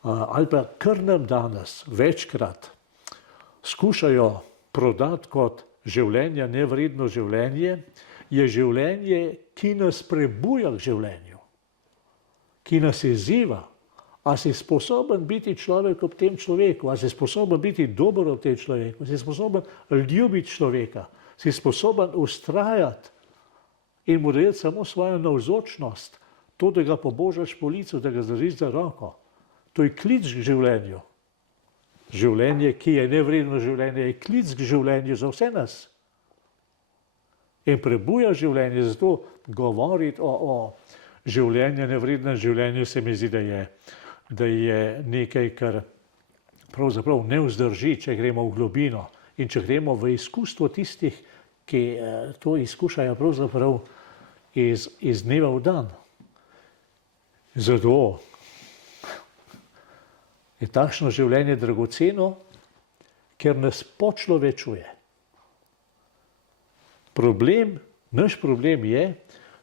ali pa kar nam danes večkrat skušajo prodati kot življenja nevredno življenje, je življenje, ki nas prebuja k življenju, ki nas izziva. A si sposoben biti človek ob tem človeku, a si sposoben biti dober ob tem človeku, si sposoben ljubiti človeka, si sposoben ustrajati in mu dati samo svojo navzočnost, to, da ga pobožaš po licu, da ga zdržiš za roko. To je klic k življenju. Življenje, ki je nevredno življenje, je klic k življenju za vse nas. In prebuja življenje, zato govoriti o življenju, nevrednem življenju, se mi zdi, da je nekaj, kar pravzaprav ne vzdrži, če gremo v globino in če gremo v izkustvo tistih, ki to izkušajo pravzaprav iz dneva v dan. Zato je takšno življenje dragoceno, ker nas počlovečuje. Naš problem je,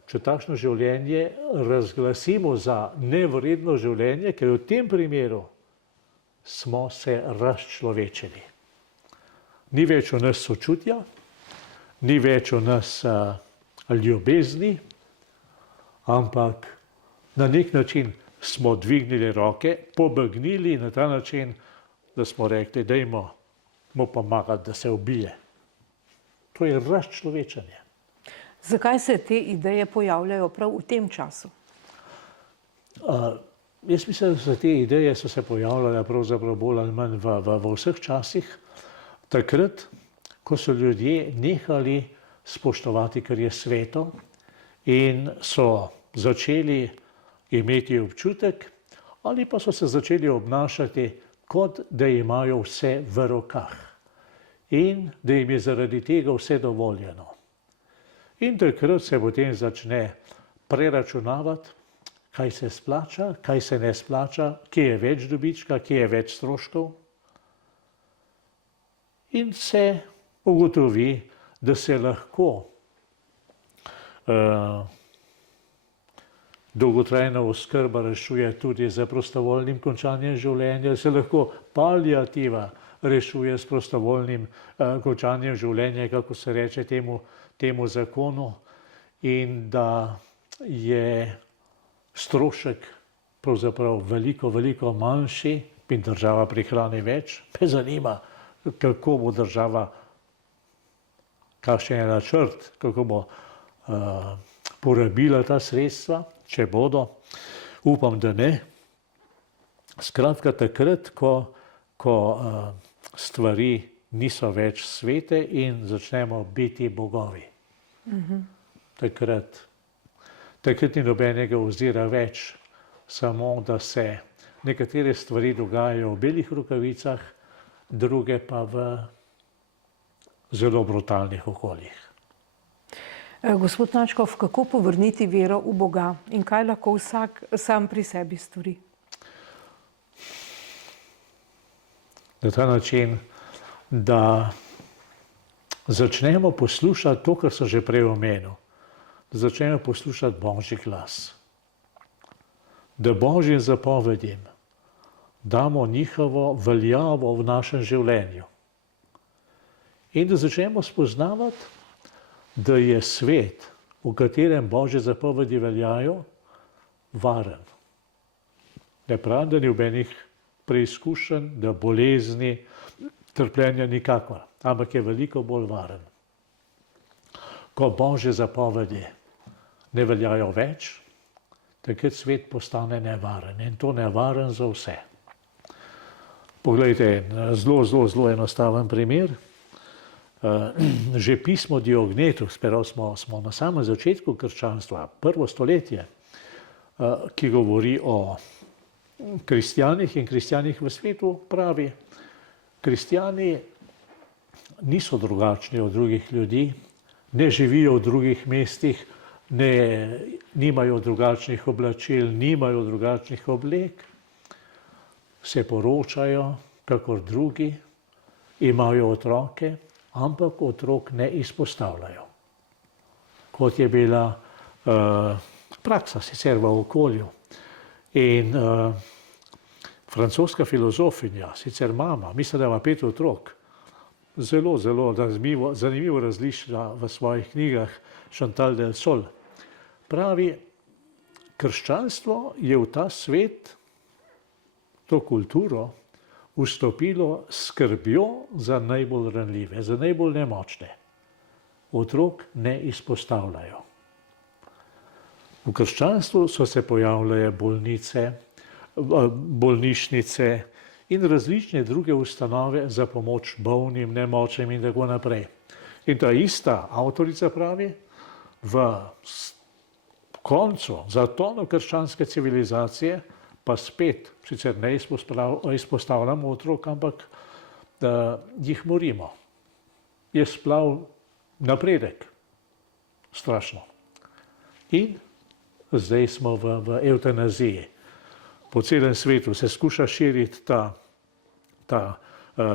če takšno življenje razglasimo za nevredno življenje, ker v tem primeru smo se razčlovečili. Ni več v nas sočutja, ni več v nas ljubezni, ampak na nek način smo dvignili roke, pobegnili na ta način, da smo rekli, dajmo mu pomagati, da se ubije. To je razčlovečenje. Zakaj se te ideje pojavljajo prav v tem času? Jaz mislim, da so te ideje se pojavljale pravzaprav bolj ali manj v vseh časih, takrat, ko so ljudje nehali spoštovati, kar je sveto, in so začeli imeti občutek, ali pa so se začeli obnašati, kot da imajo vse v rokah in da jim je zaradi tega vse dovoljeno. In takrat se potem začne preračunavati, kaj se splača, kaj se ne splača, kje je več dobička, kje je več stroškov. In se ugotovi, da se lahko dolgotrajna oskrba rešuje tudi z prostovoljnim končanjem življenja, da se lahko paliativa rešuje s prostovoljnim končanjem življenja, kako se reče temu zakonu, in da je strošek pravzaprav veliko manjši in država prihrani več. Me zanima, kako bo država kakšen je načrt, kako bo porabila ta sredstva, če bodo. Upam, da ne. Skratka, takrat, ko stvari niso več svete in začnemo biti bogovi. Takrat ni nobenega ozira več, samo da se nekatere stvari dogajajo v belih rokavicah, druge pa v zelo brutalnih okoljih. Gospod Načkov, kako povrniti vero v Boga in kaj lahko vsak sam pri sebi stori? Na ta način, da začnemo poslušati to, kar sem že prej omenil, da začnemo poslušati Božji glas, da Božjim zapovedim damo njihovo veljavo v našem življenju in da začnemo spoznavati, da je svet, v katerem Božje zapovedi veljajo, varen. Ne pravim, da ni nobenih preizkušenj, da bolezni, trpljenja nikakor, ampak je veliko bolj varen. Ko Božje zapovedi ne veljajo več, takrat svet postane nevaren in to nevaren za vse. Poglejte, zelo enostaven primer. Že pismo Diognetu, smo na samem začetku krščanstva, prvo stoletje, ki govori o kristjanih in kristjanih v svetu, pravi, kristjani niso drugačni od drugih ljudi, ne živijo v drugih mestih, nimajo drugačnih oblačil, nimajo drugačnih oblek, se poročajo kakor drugi, imajo otroke, ampak otrok ne izpostavljajo. Kot je bila praksa sicer v okolju. In francoska filozofinja, sicer mama, mislim, da ima 5 otrok, zelo zanimivo različna v svojih knjigah, Chantal del Sol, pravi, krščanstvo je v ta svet, to kulturo, vstopilo skrbjo za najbolj ranljive, za najbolj nemočne. Otrok ne izpostavljajo. V krščanstvu so se pojavljale bolnišnice in različne druge ustanove za pomoč bolnim, nemočnim in tako naprej. In ta ista avtorica pravi, v koncu zatonu krščanske civilizacije pa spet, sicer ne izpostavljamo otrok, ampak jih morimo. Je splav napredek. Strašno. In zdaj smo v evtanaziji. Po celem svetu se skuša širiti ta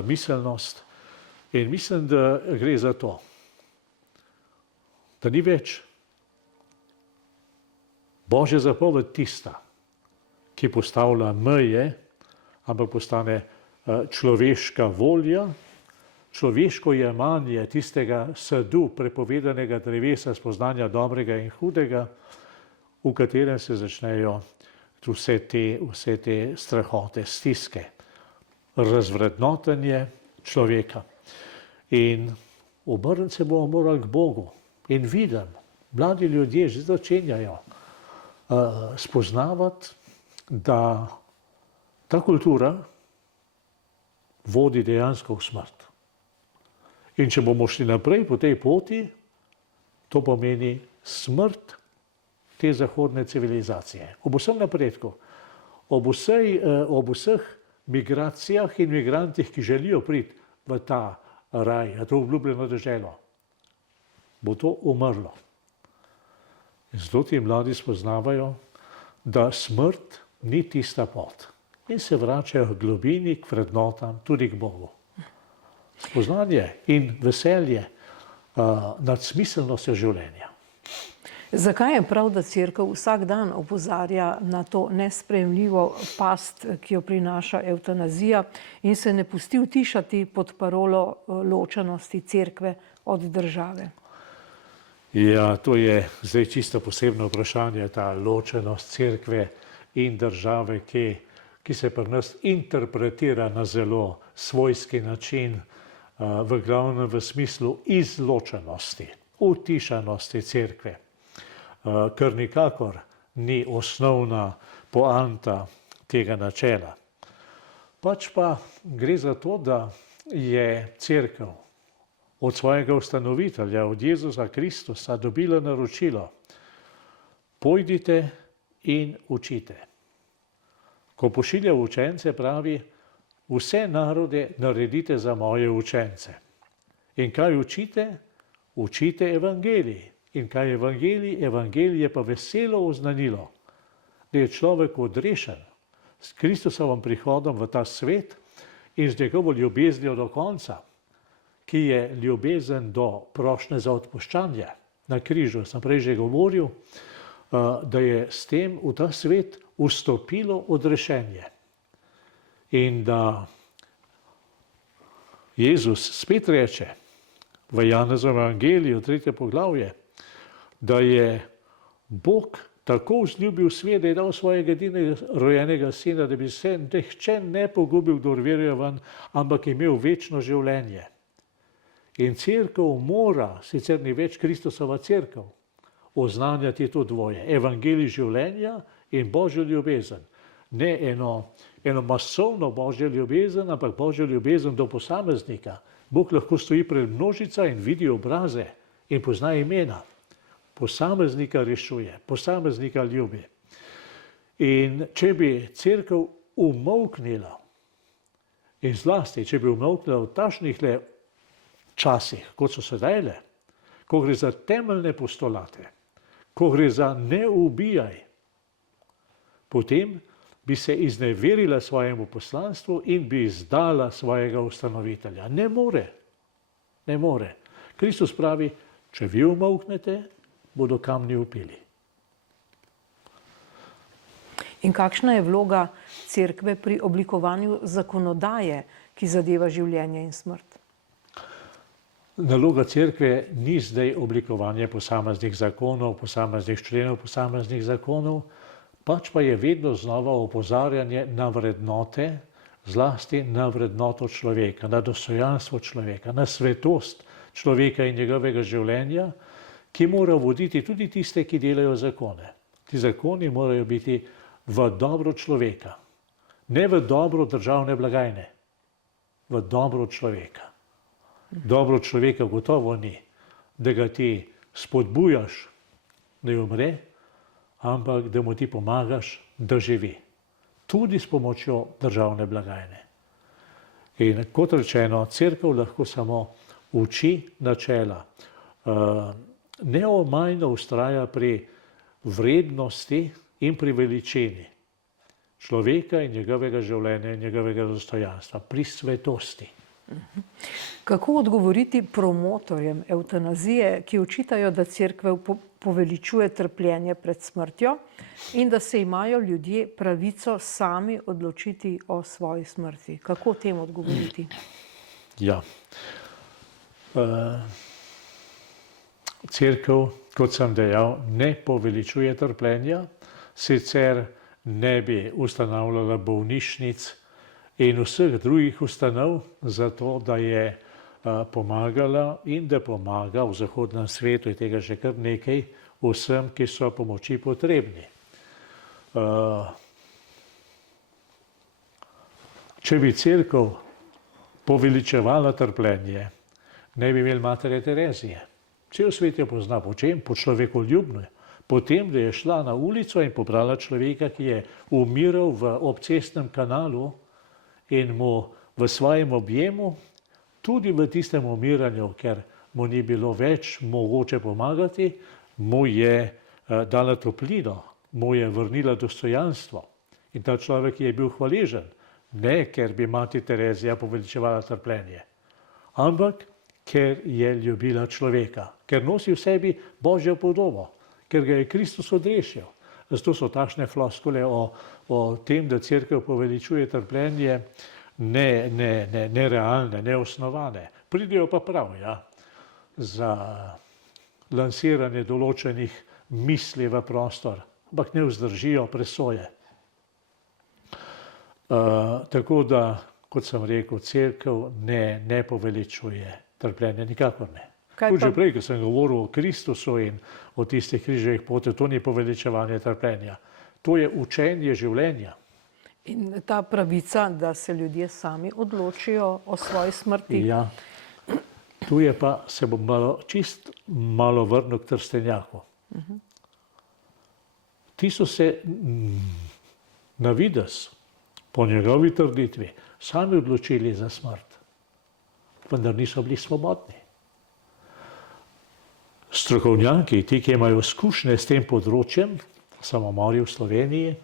miselnost in mislim, da gre za to, da ni več Božja zapoved tista, ki postavlja meje, ampak postane človeška volja, človeško jemanje tistega sadu prepovedanega drevesa spoznanja dobrega in hudega, v katerem se začnejo vse te strahote, stiske, razvrednotenje človeka. In obrniti se bomo morali k Bogu. In vidim, mladi ljudje že začenjajo spoznavati, da ta kultura vodi dejansko v smrt. In če bomo šli naprej po tej poti, to pomeni smrt te zahodne civilizacije. Ob vsem napredku, ob vseh migracijah in migrantih, ki želijo priti v ta raj, v to obljubljeno deželo, bo to umrlo. In zato ti mladi spoznavajo, da smrt ni tista pot. In se vračajo k globini, k vrednotam, tudi k Bogu. Spoznanje in veselje nad smiselnostjo življenja. Zakaj je prav, da Cerkev vsak dan opozarja na to nesprejemljivo past, ki jo prinaša evtanazija in se ne pusti utišati pod parolo ločenosti Cerkve od države? Ja, to je zdaj čisto posebno vprašanje, ta ločenost Cerkve in države, ki se pri nas interpretira na zelo svojski način, v glavnem v smislu izločenosti, utišanosti cerkve, kar nikakor ni osnovna poanta tega načela. Pač pa gre za to, da je cerkev od svojega ustanovitelja, od Jezusa Kristusa, dobila naročilo: pojdite in učite. Ko pošilja učence, pravi: vse narode naredite za moje učence. In kaj učite? Učite evangelij. In kaj je evangelij? Evangelij je pa veselo oznanilo, da je človek odrešen s Kristusovim prihodom v ta svet in z njegovo ljubeznijo do konca, ki je ljubezen do prošnje za odpuščanje na križu. Sem prej že govoril, da je s tem v ta svet vstopilo odrešenje. In da Jezus spet reče v Janezovem evangeliju, 3. poglavje, da je Bog tako vzljubil svet, da je dal svojega edinega rojenega sina, da bi se nihče ne pogubil, kdor veruje vanj, ampak imel večno življenje. In cerkev mora, sicer ni več Kristusova cerkev, oznanjati to dvoje: evangelij življenja in Božjo ljubezen. Ne eno masovno Božjo ljubezen, ampak Božjo ljubezen do posameznika. Bog lahko stoji pred množico in vidi obraze in pozna imena. Posameznika rešuje, posameznika ljubi. In če bi cerkev umolknila, in zlasti, če bi umolknila v takšnih časih, kot so sedajle, ko gre za temeljne postulate, ko gre za ne ubijaj, potem bi se izneverila svojemu poslanstvu in bi izdala svojega ustanovitelja. Ne more. Ne more. Kristus pravi: če vi umolknete, bodo kamni vpili. In kakšna je vloga cerkve pri oblikovanju zakonodaje, ki zadeva življenje in smrt? Naloga cerkve ni zdaj oblikovanje posameznih zakonov, posameznih členov, posameznih zakonov, pač pa je vedno znova opozarjanje na vrednote, zlasti na vrednoto človeka, na dostojanstvo človeka, na svetost človeka in njegovega življenja, ki mora voditi tudi tiste, ki delajo zakone. Ti zakoni morajo biti v dobro človeka, ne v dobro državne blagajne, v dobro človeka. Dobro človeka gotovo ni, da ga ti spodbujaš, da umre, ampak da mu ti pomagaš, da živi. Tudi s pomočjo državne blagajne. In kot rečeno, cerkev lahko samo uči načela. Neomajno vztraja pri vrednosti in pri veličini človeka in njegovega življenja in njegovega dostojanstva, pri svetosti. Kako odgovoriti promotorjem evtanazije, ki očitajo, da cerkev poveličuje trpljenje pred smrtjo in da se imajo ljudje pravico sami odločiti o svoji smrti? Kako tem odgovoriti? Ja. Cerkev, kot sem dejal, ne poveličuje trpljenja, sicer ne bi ustanavljala bolnišnic in vseh drugih ustanov za to, da je pomagala in da pomaga v zahodnem svetu, je tega že kar nekaj, vsem, ki so pomoči potrebni. Če bi cerkev poveličevala trpljenje, ne bi imeli matere Terezije. Cel svet jo pozna po čem? Po človekoljubno. Po tem, da je šla na ulico in pobrala človeka, ki je umiral v obcestnem kanalu in mu v svojem objemu, tudi v tistem umiranju, ker mu ni bilo več mogoče pomagati, mu je dala toplino, mu je vrnila dostojanstvo. In ta človek je bil hvaležen, ne ker bi mati Terezija poveličevala trpljenje, ampak ker je ljubila človeka, ker nosi v sebi Božjo podobo, ker ga je Kristus odrešil. Zato so takšne floskule o tem, da cerkev poveličuje trpljenje, nerealne, neosnovane. Pridejo pa prav, ja, za lansiranje določenih misli v prostor, ampak ne vzdržijo presoje. Tako da kot sem rekel, cerkev ne poveličuje trpljenja, nikakor ne. Kaj Tudi pa- že prej, ko sem govoril o Kristusu in o tistih križevih poti, to ni poveličevanje trpljenja. To je učenje življenja. In ta pravica, da se ljudje sami odločijo o svoji smrti. Ja. Tu je pa, se bom malo vrnil k Trstenjaku. Ti so se na videz, po njegovi trditvi, sami odločili za smrt, vendar niso bili svobodni. Strokovnjaki, ti, ki imajo izkušnje s tem področjem, samomori v Sloveniji,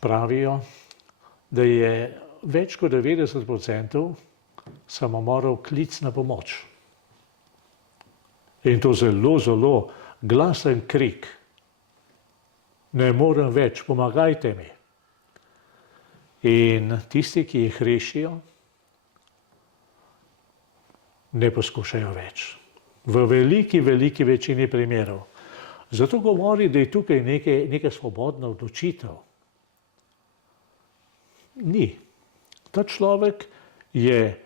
pravijo, da je več kot 90% samomorov klic na pomoč. In to zelo, zelo glasen krik. Ne morem več, pomagajte mi. In tisti, ki jih rešijo, ne poskušajo več. V veliki, veliki večini primerov. Zato govori, da je tukaj neka svobodna odločitev. Ni. Ta človek je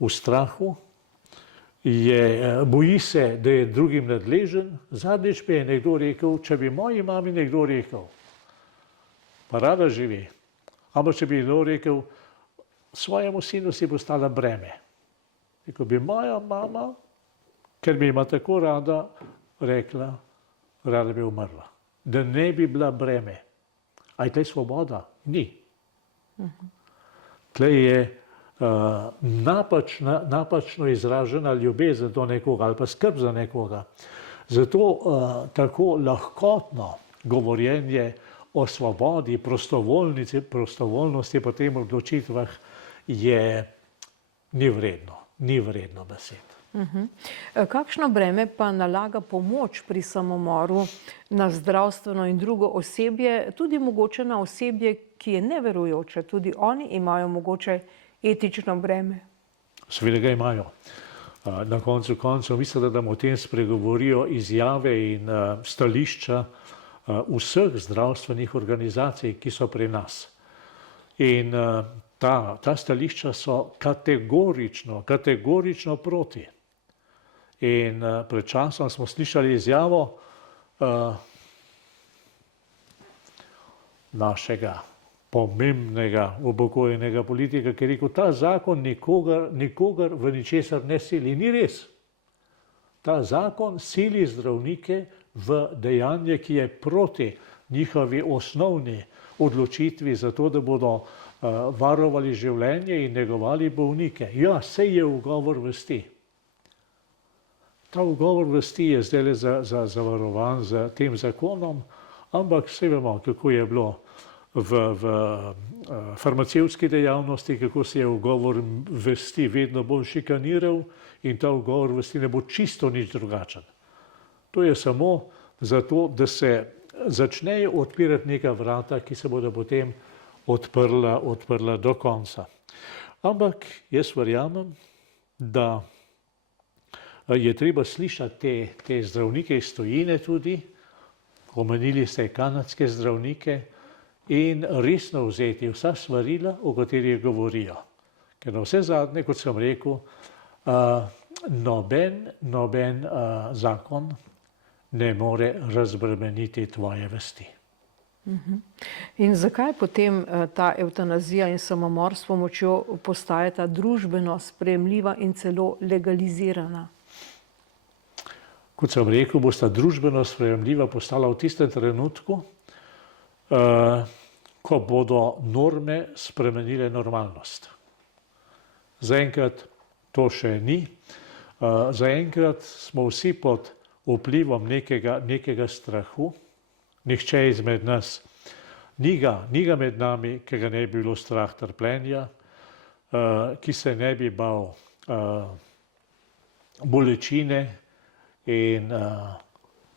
v strahu, boji se, da je drugim nadležen. Zadnjič mi je nekdo rekel, če bi moji mami nekdo rekel, pa rada živi, ampak če bi nekdo rekel, svojemu sinu si postala breme. Rekel bi moja mama, ker bi ima tako rada, rekla, rada bi umrla. Da ne bi bila breme. A je tle svoboda? Ni. Tle je napačno izražena ljubezen do nekoga ali pa skrb za nekoga. Zato tako lahkotno govorjenje o svobodi, prostovoljnosti po tem odločitvah ni vredno besed. Kakšno breme pa nalaga pomoč pri samomoru na zdravstveno in drugo osebje, tudi mogoče na osebje, ki je neverujoče, tudi oni imajo mogoče etično breme? Seveda ga imajo. Na koncu koncev mislim, da nam o tem spregovorijo izjave in stališča vseh zdravstvenih organizacij, ki so pri nas. In ta stališča so kategorično proti. In pred časom smo slišali izjavo našega pomembnega upokojenega politika, ki je rekel, ta zakon nikogar v ničesar ne sili. Ni res. Ta zakon sili zdravnike v dejanje, ki je proti njihovi osnovni odločitvi za to, da bodo varovali življenje in negovali bolnike. Ja, sej je ugovor vesti. Ta ugovor vesti je zdaj zavarovan z tem zakonom, ampak vse vemo, kako je bilo v farmacevtski dejavnosti, kako se je ugovor vesti vedno bolj šikaniral in ta ugovor vesti ne bo čisto nič drugačen. To je samo zato, da se začnejo odpirati neka vrata, ki se bodo potem odprla do konca. Ampak jaz verjamem, da je treba slišati te zdravnike iz tujine tudi, omenili ste kanadske zdravnike, in resno vzeti vsa svarila, o katerih govorijo. Ker na vse zadnje, kot sem rekel, noben zakon ne more razbremeniti tvoje vesti. In zakaj potem ta evtanazija in samomor s pomočjo postajata družbeno sprejemljiva in celo legalizirana? Kot sem rekel, bosta družbeno sprejemljiva postala v tistem trenutku, ko bodo norme spremenile normalnost. Zaenkrat to še ni. Zaenkrat smo vsi pod vplivom nekega strahu. Nihče izmed nas, ni ga med nami, ki ga ne bi bilo strah trpljenja, ki se ne bi bal bolečine. In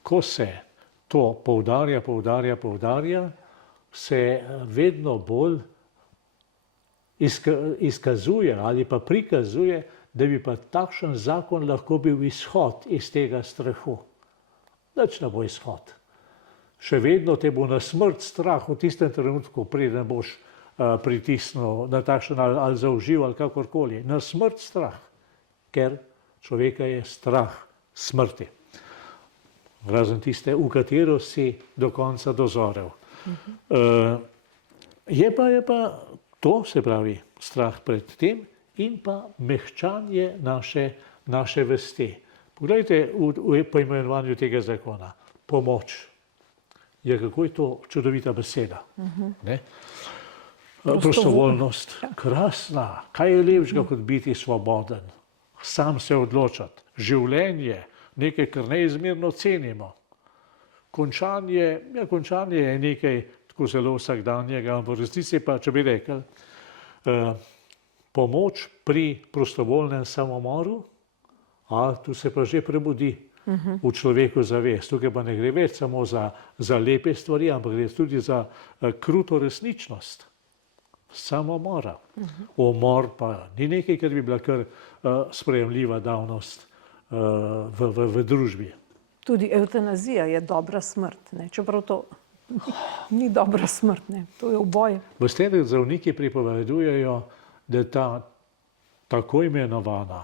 ko se to poudarja, se vedno bolj izkazuje ali pa prikazuje, da bi pa takšen zakon lahko bil izhod iz tega strahu. Nič ne bo izhod. Še vedno te bo na smrt strah v tistem trenutku, preden boš pritisnil na takšen ali zaužil ali kakorkoli. Na smrt strah, ker človeka je strah smrti. Razen tiste, v katero si do konca dozorel. Je pa to, se pravi, strah pred tem in pa mehčanje naše vesti. Poglejte v poimenovanju tega zakona. Pomoč. Ja, kako je to čudovita beseda. Ne? Prostovoljnost. Krasna. Kaj je lepšega kot biti svoboden? Sam se odločati. Življenje, nekaj, kar neizmerno cenimo. Končanje je nekaj tako zelo vsakdanjega, ampak v resnici pa, če bi rekel, pomoč pri prostovoljnem samomoru, tu se pa že prebudi v človeku zavest. Tukaj pa ne gre več samo za lepe stvari, ampak gre tudi za kruto resničnost samomora. Umor pa ni nekaj, kar bi bila kar sprejemljiva davnost v družbi. Tudi evtanazija je dobra smrt, ne? Čeprav to ni dobra smrt, ne? To je oboje. V stedih zdravniki pripovedujejo, da je ta tako imenovana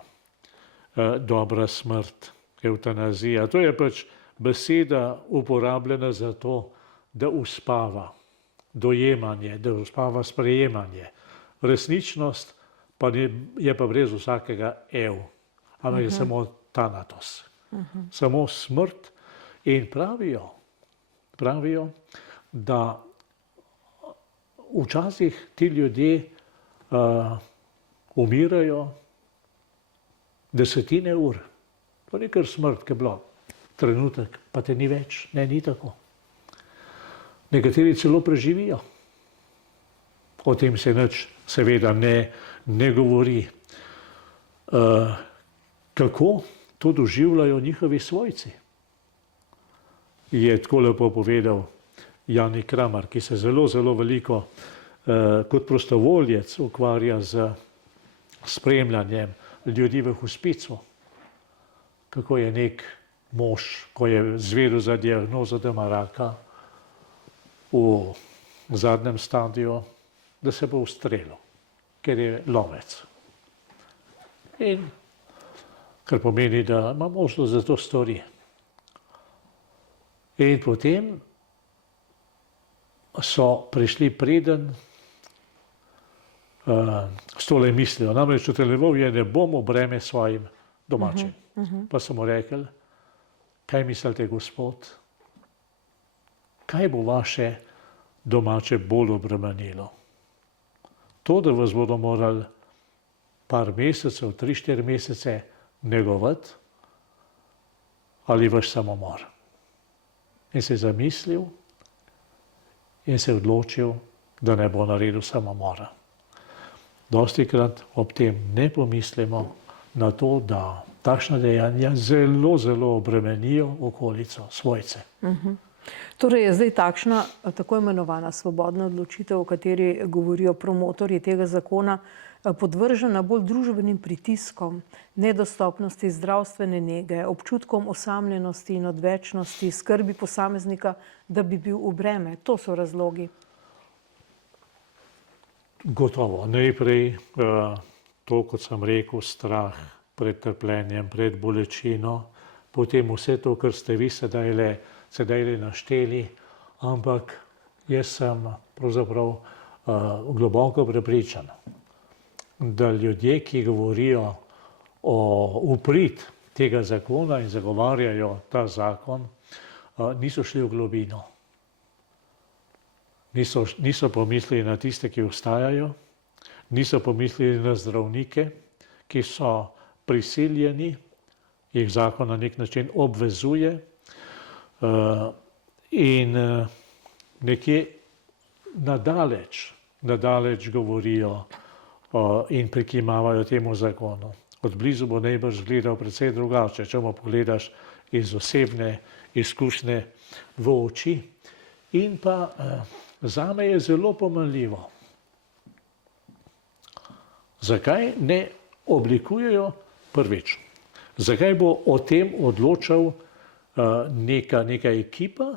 dobra smrt, evtanazija, to je pač beseda uporabljena za to, da uspava dojemanje, da uspava sprejemanje. Resničnost pa je pa brez vsakega ampak je samo tanatos. Samo smrt in pravijo, da včasih ti ljudje umirajo desetine ur. To ni kar smrt, ki je bila trenutek, pa te ni več. Ne, ni tako. Nekateri celo preživijo. O tem se nič seveda ne govori. Kako to doživljajo njihovi svojci? Je tako lepo povedal Jani Kramar, ki se zelo, zelo veliko kot prostovoljec ukvarja z spremljanjem ljudi v hospicu. Kako je nek mož, ko je zvedel za diagnozo, da ima raka, v zadnjem stadiju, da se bo ustrelil, ker je lovec. In kar pomeni, da ima možnost, da to stori. In potem so prišli preden s tole mislijo. Namreč utrjeval je, ne bom v breme svojim domačim. Pa so mu rekli, kaj mislite, gospod? Kaj bo vaše domače bolj obremenilo? To, da vas bodo morali par mesecev, 3-4 mesece negovati, ali vaš samomor? In se je zamislil in se je odločil, da ne bo naredil samomora. Dostikrat ob tem ne pomislimo na to, da takšna dejanja zelo, zelo obremenijo okolico, svojce. Torej je zdaj takšna tako imenovana svobodna odločitev, o kateri govorijo promotorji tega zakona, podvržena bolj družbenim pritiskom, nedostopnosti zdravstvene nege, občutkom osamljenosti in odvečnosti, skrbi posameznika, da bi bil v breme. To so razlogi. Gotovo. Najprej to, kot sem rekel, strah pred trpljenjem, pred bolečino, potem vse to, kar ste vi sedaj našteli, ampak jaz sem pravzaprav globoko prepričan, da ljudje, ki govorijo v prid tega zakona in zagovarjajo ta zakon, niso šli v globino. Niso pomislili na tiste, ki ostajajo, niso pomislili na zdravnike, ki so prisiljeni, jih zakon na nek način obvezuje in nekje nadaleč govorijo in prikimavajo temu zakonu. Od blizu bo najbrž gledal precej drugače, če mu pogledaš iz osebne izkušnje v oči. In pa zame je zelo pomenljivo. Zakaj ne oblikujejo prvič? Zakaj bo o tem odločal neka ekipa,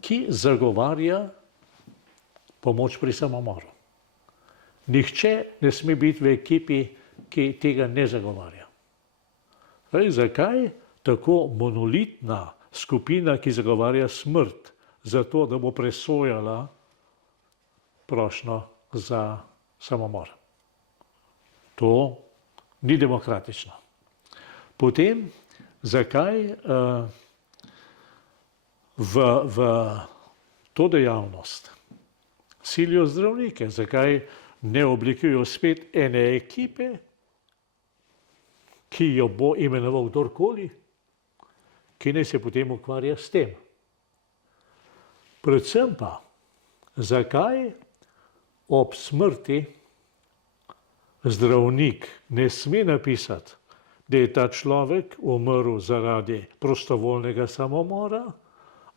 ki zagovarja pomoč pri samomoru. Nihče ne sme biti v ekipi, ki tega ne zagovarja. Zakaj tako monolitna skupina, ki zagovarja smrt, zato da bo presojala prošnjo za samomor? To ni demokratično. Potem, zakaj v to dejavnost silijo zdravnike? Zakaj ne oblikujejo spet ene ekipe, ki jo bo imenoval kdorkoli, ki naj se potem ukvarja s tem? Predvsem pa, zakaj ob smrti zdravnik ne sme napisati, da je ta človek umrl zaradi prostovoljnega samomora,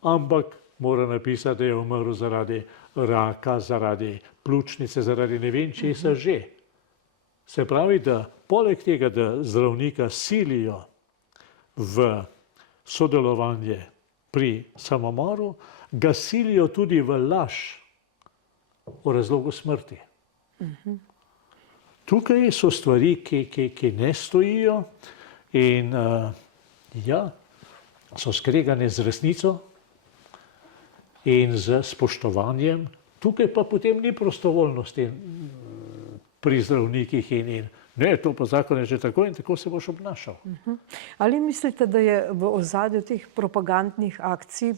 ampak mora napisati, da je umrl zaradi raka, zaradi pljučnice, zaradi ne vem česa že. Se pravi, da poleg tega, da zdravnika silijo v sodelovanje pri samomoru, ga silijo tudi v laž o razlogu smrti. Tukaj so stvari, ki ne stojijo in so skregane z resnico in z spoštovanjem. Tukaj pa potem ni prostovoljnosti pri zdravnikih in ne, to pa zakon je že tako in tako se boš obnašal. Ali mislite, da je v ozadju teh propagandnih akcij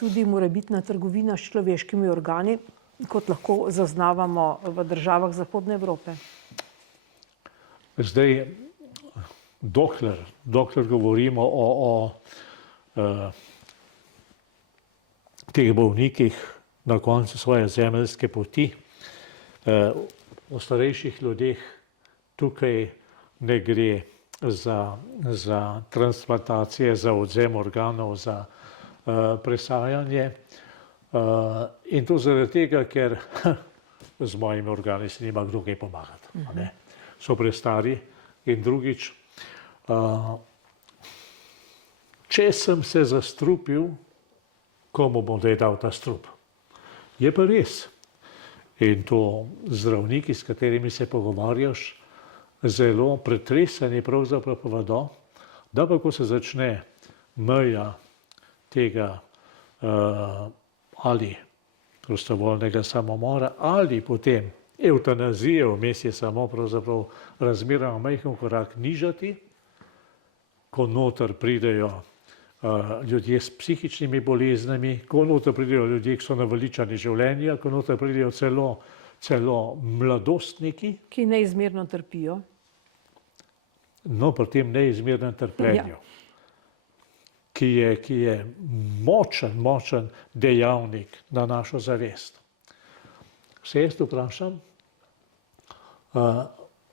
tudi morebitna trgovina s človeškimi organi, kot lahko zaznavamo v državah Zahodne Evrope? Zdaj, dokler govorimo o teh bolnikih na koncu svoje zemeljske poti, o starejših ljudeh, tukaj ne gre za transplantacije, za odvzem organov, za presajanje. In to zaradi tega, ker z mojimi organi se nima kdo kaj pomagati. So prestari in drugič, če sem se zastrupil, komu bom dal ta strup? Je pa res. In to zdravniki, s katerimi se pogovarjaš, zelo pretreseni pravzaprav povedo, da pa ko se začne meja tega ali prostovoljnega samomora ali potem evtanazije, vmes je samo pravzaprav razmeroma majhen korak nižati, ko noter pridejo ljudje s psihičnimi boleznimi, ko noter pridejo ljudje, ki so naveličani življenja, ko noter pridejo celo mladostniki. Ki neizmerno trpijo. No, pri tem neizmernem trpljenju, ki je močen dejavnik na našo zavest. Se jaz vprašam,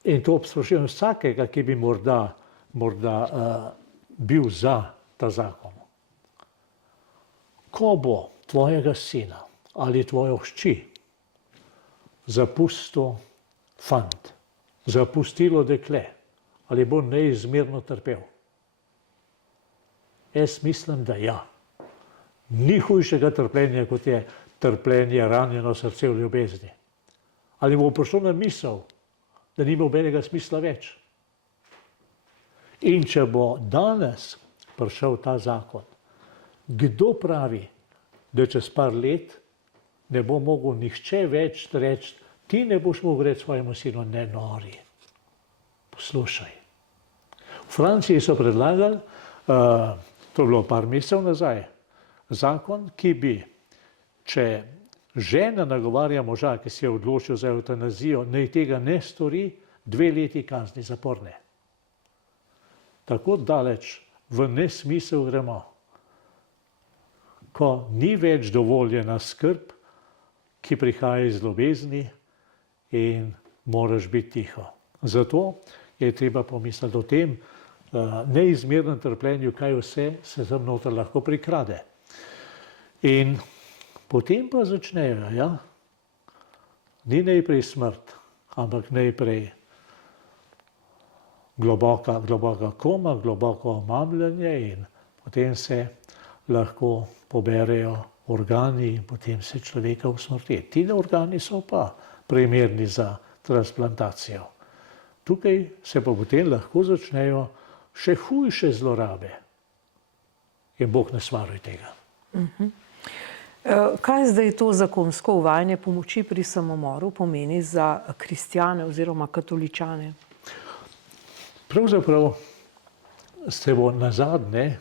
in to sprašujem vsakega, ki bi morda bil za ta zakon. Ko bo tvojega sina ali tvojo hčer zapustil fant, zapustilo dekle, ali bo neizmerno trpel? Jaz mislim, da ja. Ni hujšega trpljenja, kot je trpljenje ranjeno srce v ljubezni. Ali bo prišlo na misel, da nima nobenega smisla več? In če bo danes prišel ta zakon, kdo pravi, da čez par let ne bo mogel nihče več reči, ti ne boš mogel reči svojemu sinu, ne nori. Poslušaj. V Franciji so predlagali, to je bilo par mesecev nazaj, zakon, ki bi, če žena nagovarja moža, ki se je odločil za evtanazijo, naj tega ne stori, 2 leti kazni zaporne. Tako daleč v nesmisel gremo, ko ni več dovoljena skrb, ki prihaja iz ljubezni in moraš biti tiho. Zato je treba pomisliti o tem neizmernem trpljenju, kaj vse se tam noter lahko prikrade. In potem pa začnejo, ni najprej smrt, ampak najprej globoka koma, globoko omamljanje in potem se lahko poberejo organi in potem se človeka usmrti. Ti organi so pa primerni za transplantacijo. Tukaj se pa potem lahko začnejo še hujše zlorabe. In Bog ne svaruje tega. Kaj zdaj to zakonsko uvajanje pomoči pri samomoru pomeni za kristjane oziroma katoličane? Pravzaprav se bo nazadnje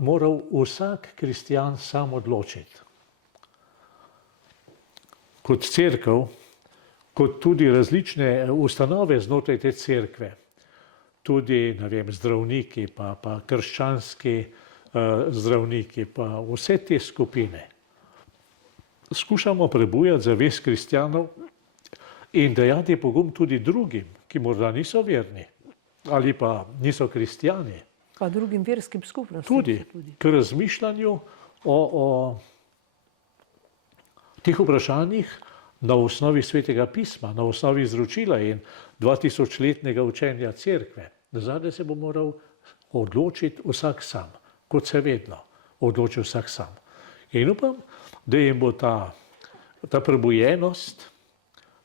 moral vsak kristjan sam odločiti. Kot cerkev, kot tudi različne ustanove znotraj te cerkve, tudi, ne vem, zdravniki, pa krščanski zdravniki, pa vse te skupine. Skušamo prebujati zavest kristjanov in dajati pogum tudi drugim, ki morda niso verni ali pa niso kristjani. Pa drugim verskim skupnostim. Tudi k razmišljanju o teh vprašanjih na osnovi Svetega pisma, na osnovi izročila in 2000-letnega učenja cerkve. Nazadnje se bo moral odločiti vsak sam, kot se vedno odloči vsak sam. In upam, da jim bo ta prebujenost,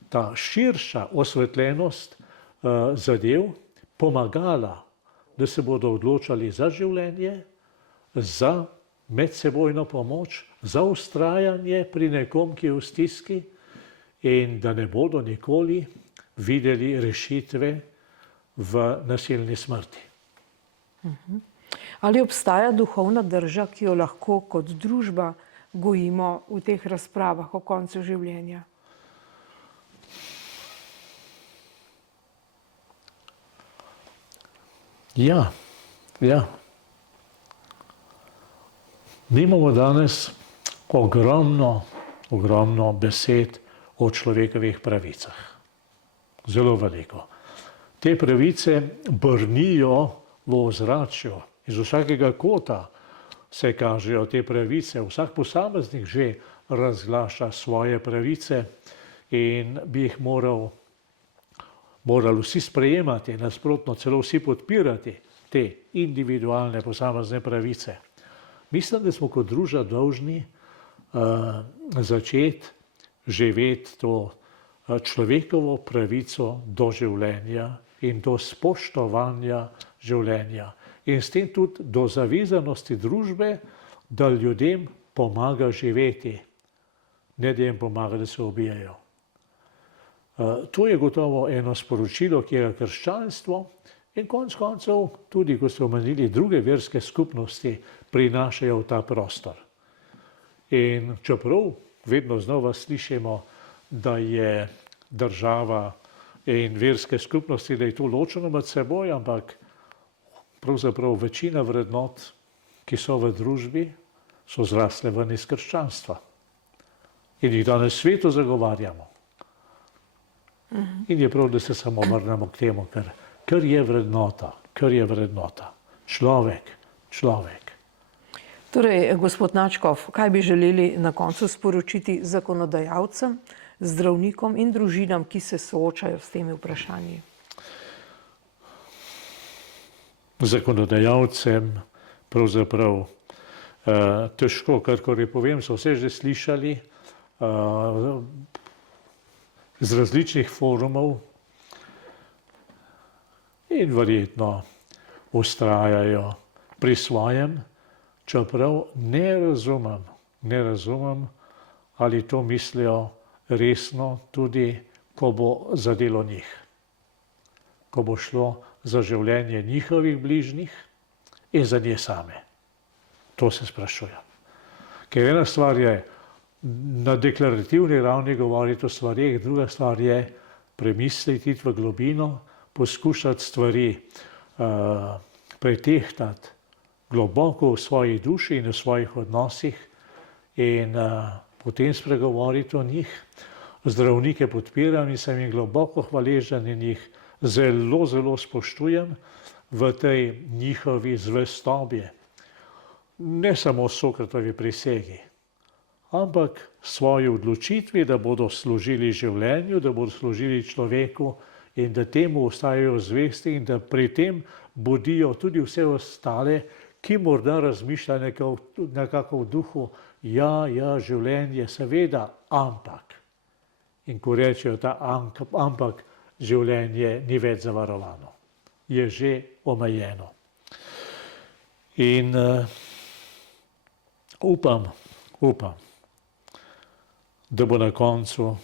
ta širša osvetljenost zadev pomagala, da se bodo odločali za življenje, za medsebojno pomoč, za vztrajanje pri nekom, ki je v stiski, in da ne bodo nikoli videli rešitve v nasilni smrti. Ali obstaja duhovna drža, ki jo lahko kot družba gojimo v teh razpravah o koncu življenja? Ja. Mi imamo danes ogromno besed o človekovih pravicah. Zelo veliko. Te pravice brnijo v ozračju. Iz vsakega kota se kažejo te pravice. Vsak posameznik že razglaša svoje pravice in bi jih morali vsi sprejemati, nasprotno celo vsi podpirati te individualne posamezne pravice. Mislim, da smo kot družba dolžni začeti živeti to človekovo pravico do življenja in do spoštovanja življenja. In s tem tudi do zavezanosti družbe, da ljudem pomaga živeti, ne da jim pomaga, da se ubijajo. To je gotovo eno sporočilo, ki je krščanstvo in konec koncev tudi, ko ste omenili, druge verske skupnosti prinašajo v ta prostor. In čeprav vedno znova slišimo, da je država in verske skupnosti, da je to ločeno med seboj, ampak pravzaprav večina vrednot, ki so v družbi, so zrasle ven iz krščanstva. In jih danes svetu zagovarjamo. In je prav, da se samo vrnemo k temu, kar je vrednota. Človek. Torej, gospod Načkov, kaj bi želeli na koncu sporočiti zakonodajalcem, zdravnikom in družinam, ki se soočajo s temi vprašanji? Zakonodajalcem pravzaprav težko, karkoli povem, so vse že slišali z različnih forumov in verjetno vztrajajo pri svojem, čeprav ne razumem, ali to mislijo resno tudi, ko bo zadelo njih. Ko bo šlo za življenje njihovih bližnjih in za nje same. To se sprašujem. Ker ena stvar je na deklarativni ravni govoriti o stvarih, druga stvar je premisliti v globino, poskušati stvari pretehtati globoko v svoji duši in v svojih odnosih in potem spregovoriti o njih. Zdravnike podpiram in sem jim globoko hvaležen in jih zelo spoštujem v tej njihovi zvestobi. Ne samo Sokratovi prisegi, ampak svoji odločitvi, da bodo služili življenju, da bodo služili človeku in da temu ostajajo zvesti in da pri tem budijo tudi vse ostale, ki morda razmišlja nekako v duhu, ja, življenje, seveda, ampak. In ko rečejo ta ampak, življenje ni več zavarovano, je že omejeno. In upam, da bo na koncu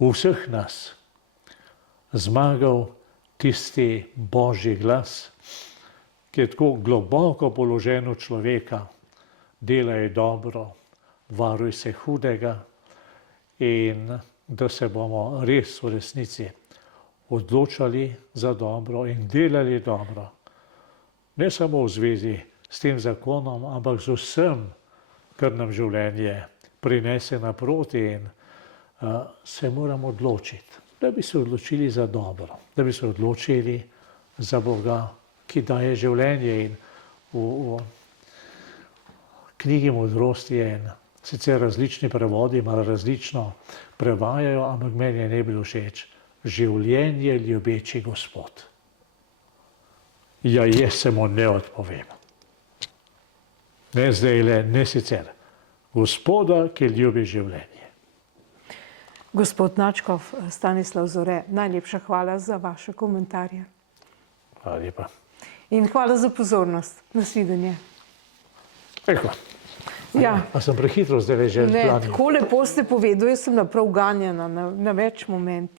v vseh nas zmagal tisti božji glas, ki je tako globoko položen v človeka, delaj dobro, varuj se hudega, in da se bomo res v resnici odločali za dobro in delali dobro. Ne samo v zvezi s tem zakonom, ampak z vsem, kar nam življenje prinese naproti, in se moramo odločiti, da bi se odločili za dobro, da bi se odločili za Boga, ki daje življenje. In v knjigi Modrosti je, in sicer različni prevodi malo različno prevajajo, ampak meni je najbolj všeč: življenje ljubeči Gospod. Ja, jaz se mu ne odpovem. Ne zdajle, ne sicer. Gospoda, ki ljubi življenje. Gospod Nadškof Stanislav Zore, najlepša hvala za vaše komentarje. Hvala lepa. In hvala za pozornost. Nasvidenje. Eko. Ja. A sem prehitro zdaj že Ne, planil? tako lepo ste povedali, jaz sem naprav ganjena na več momentih.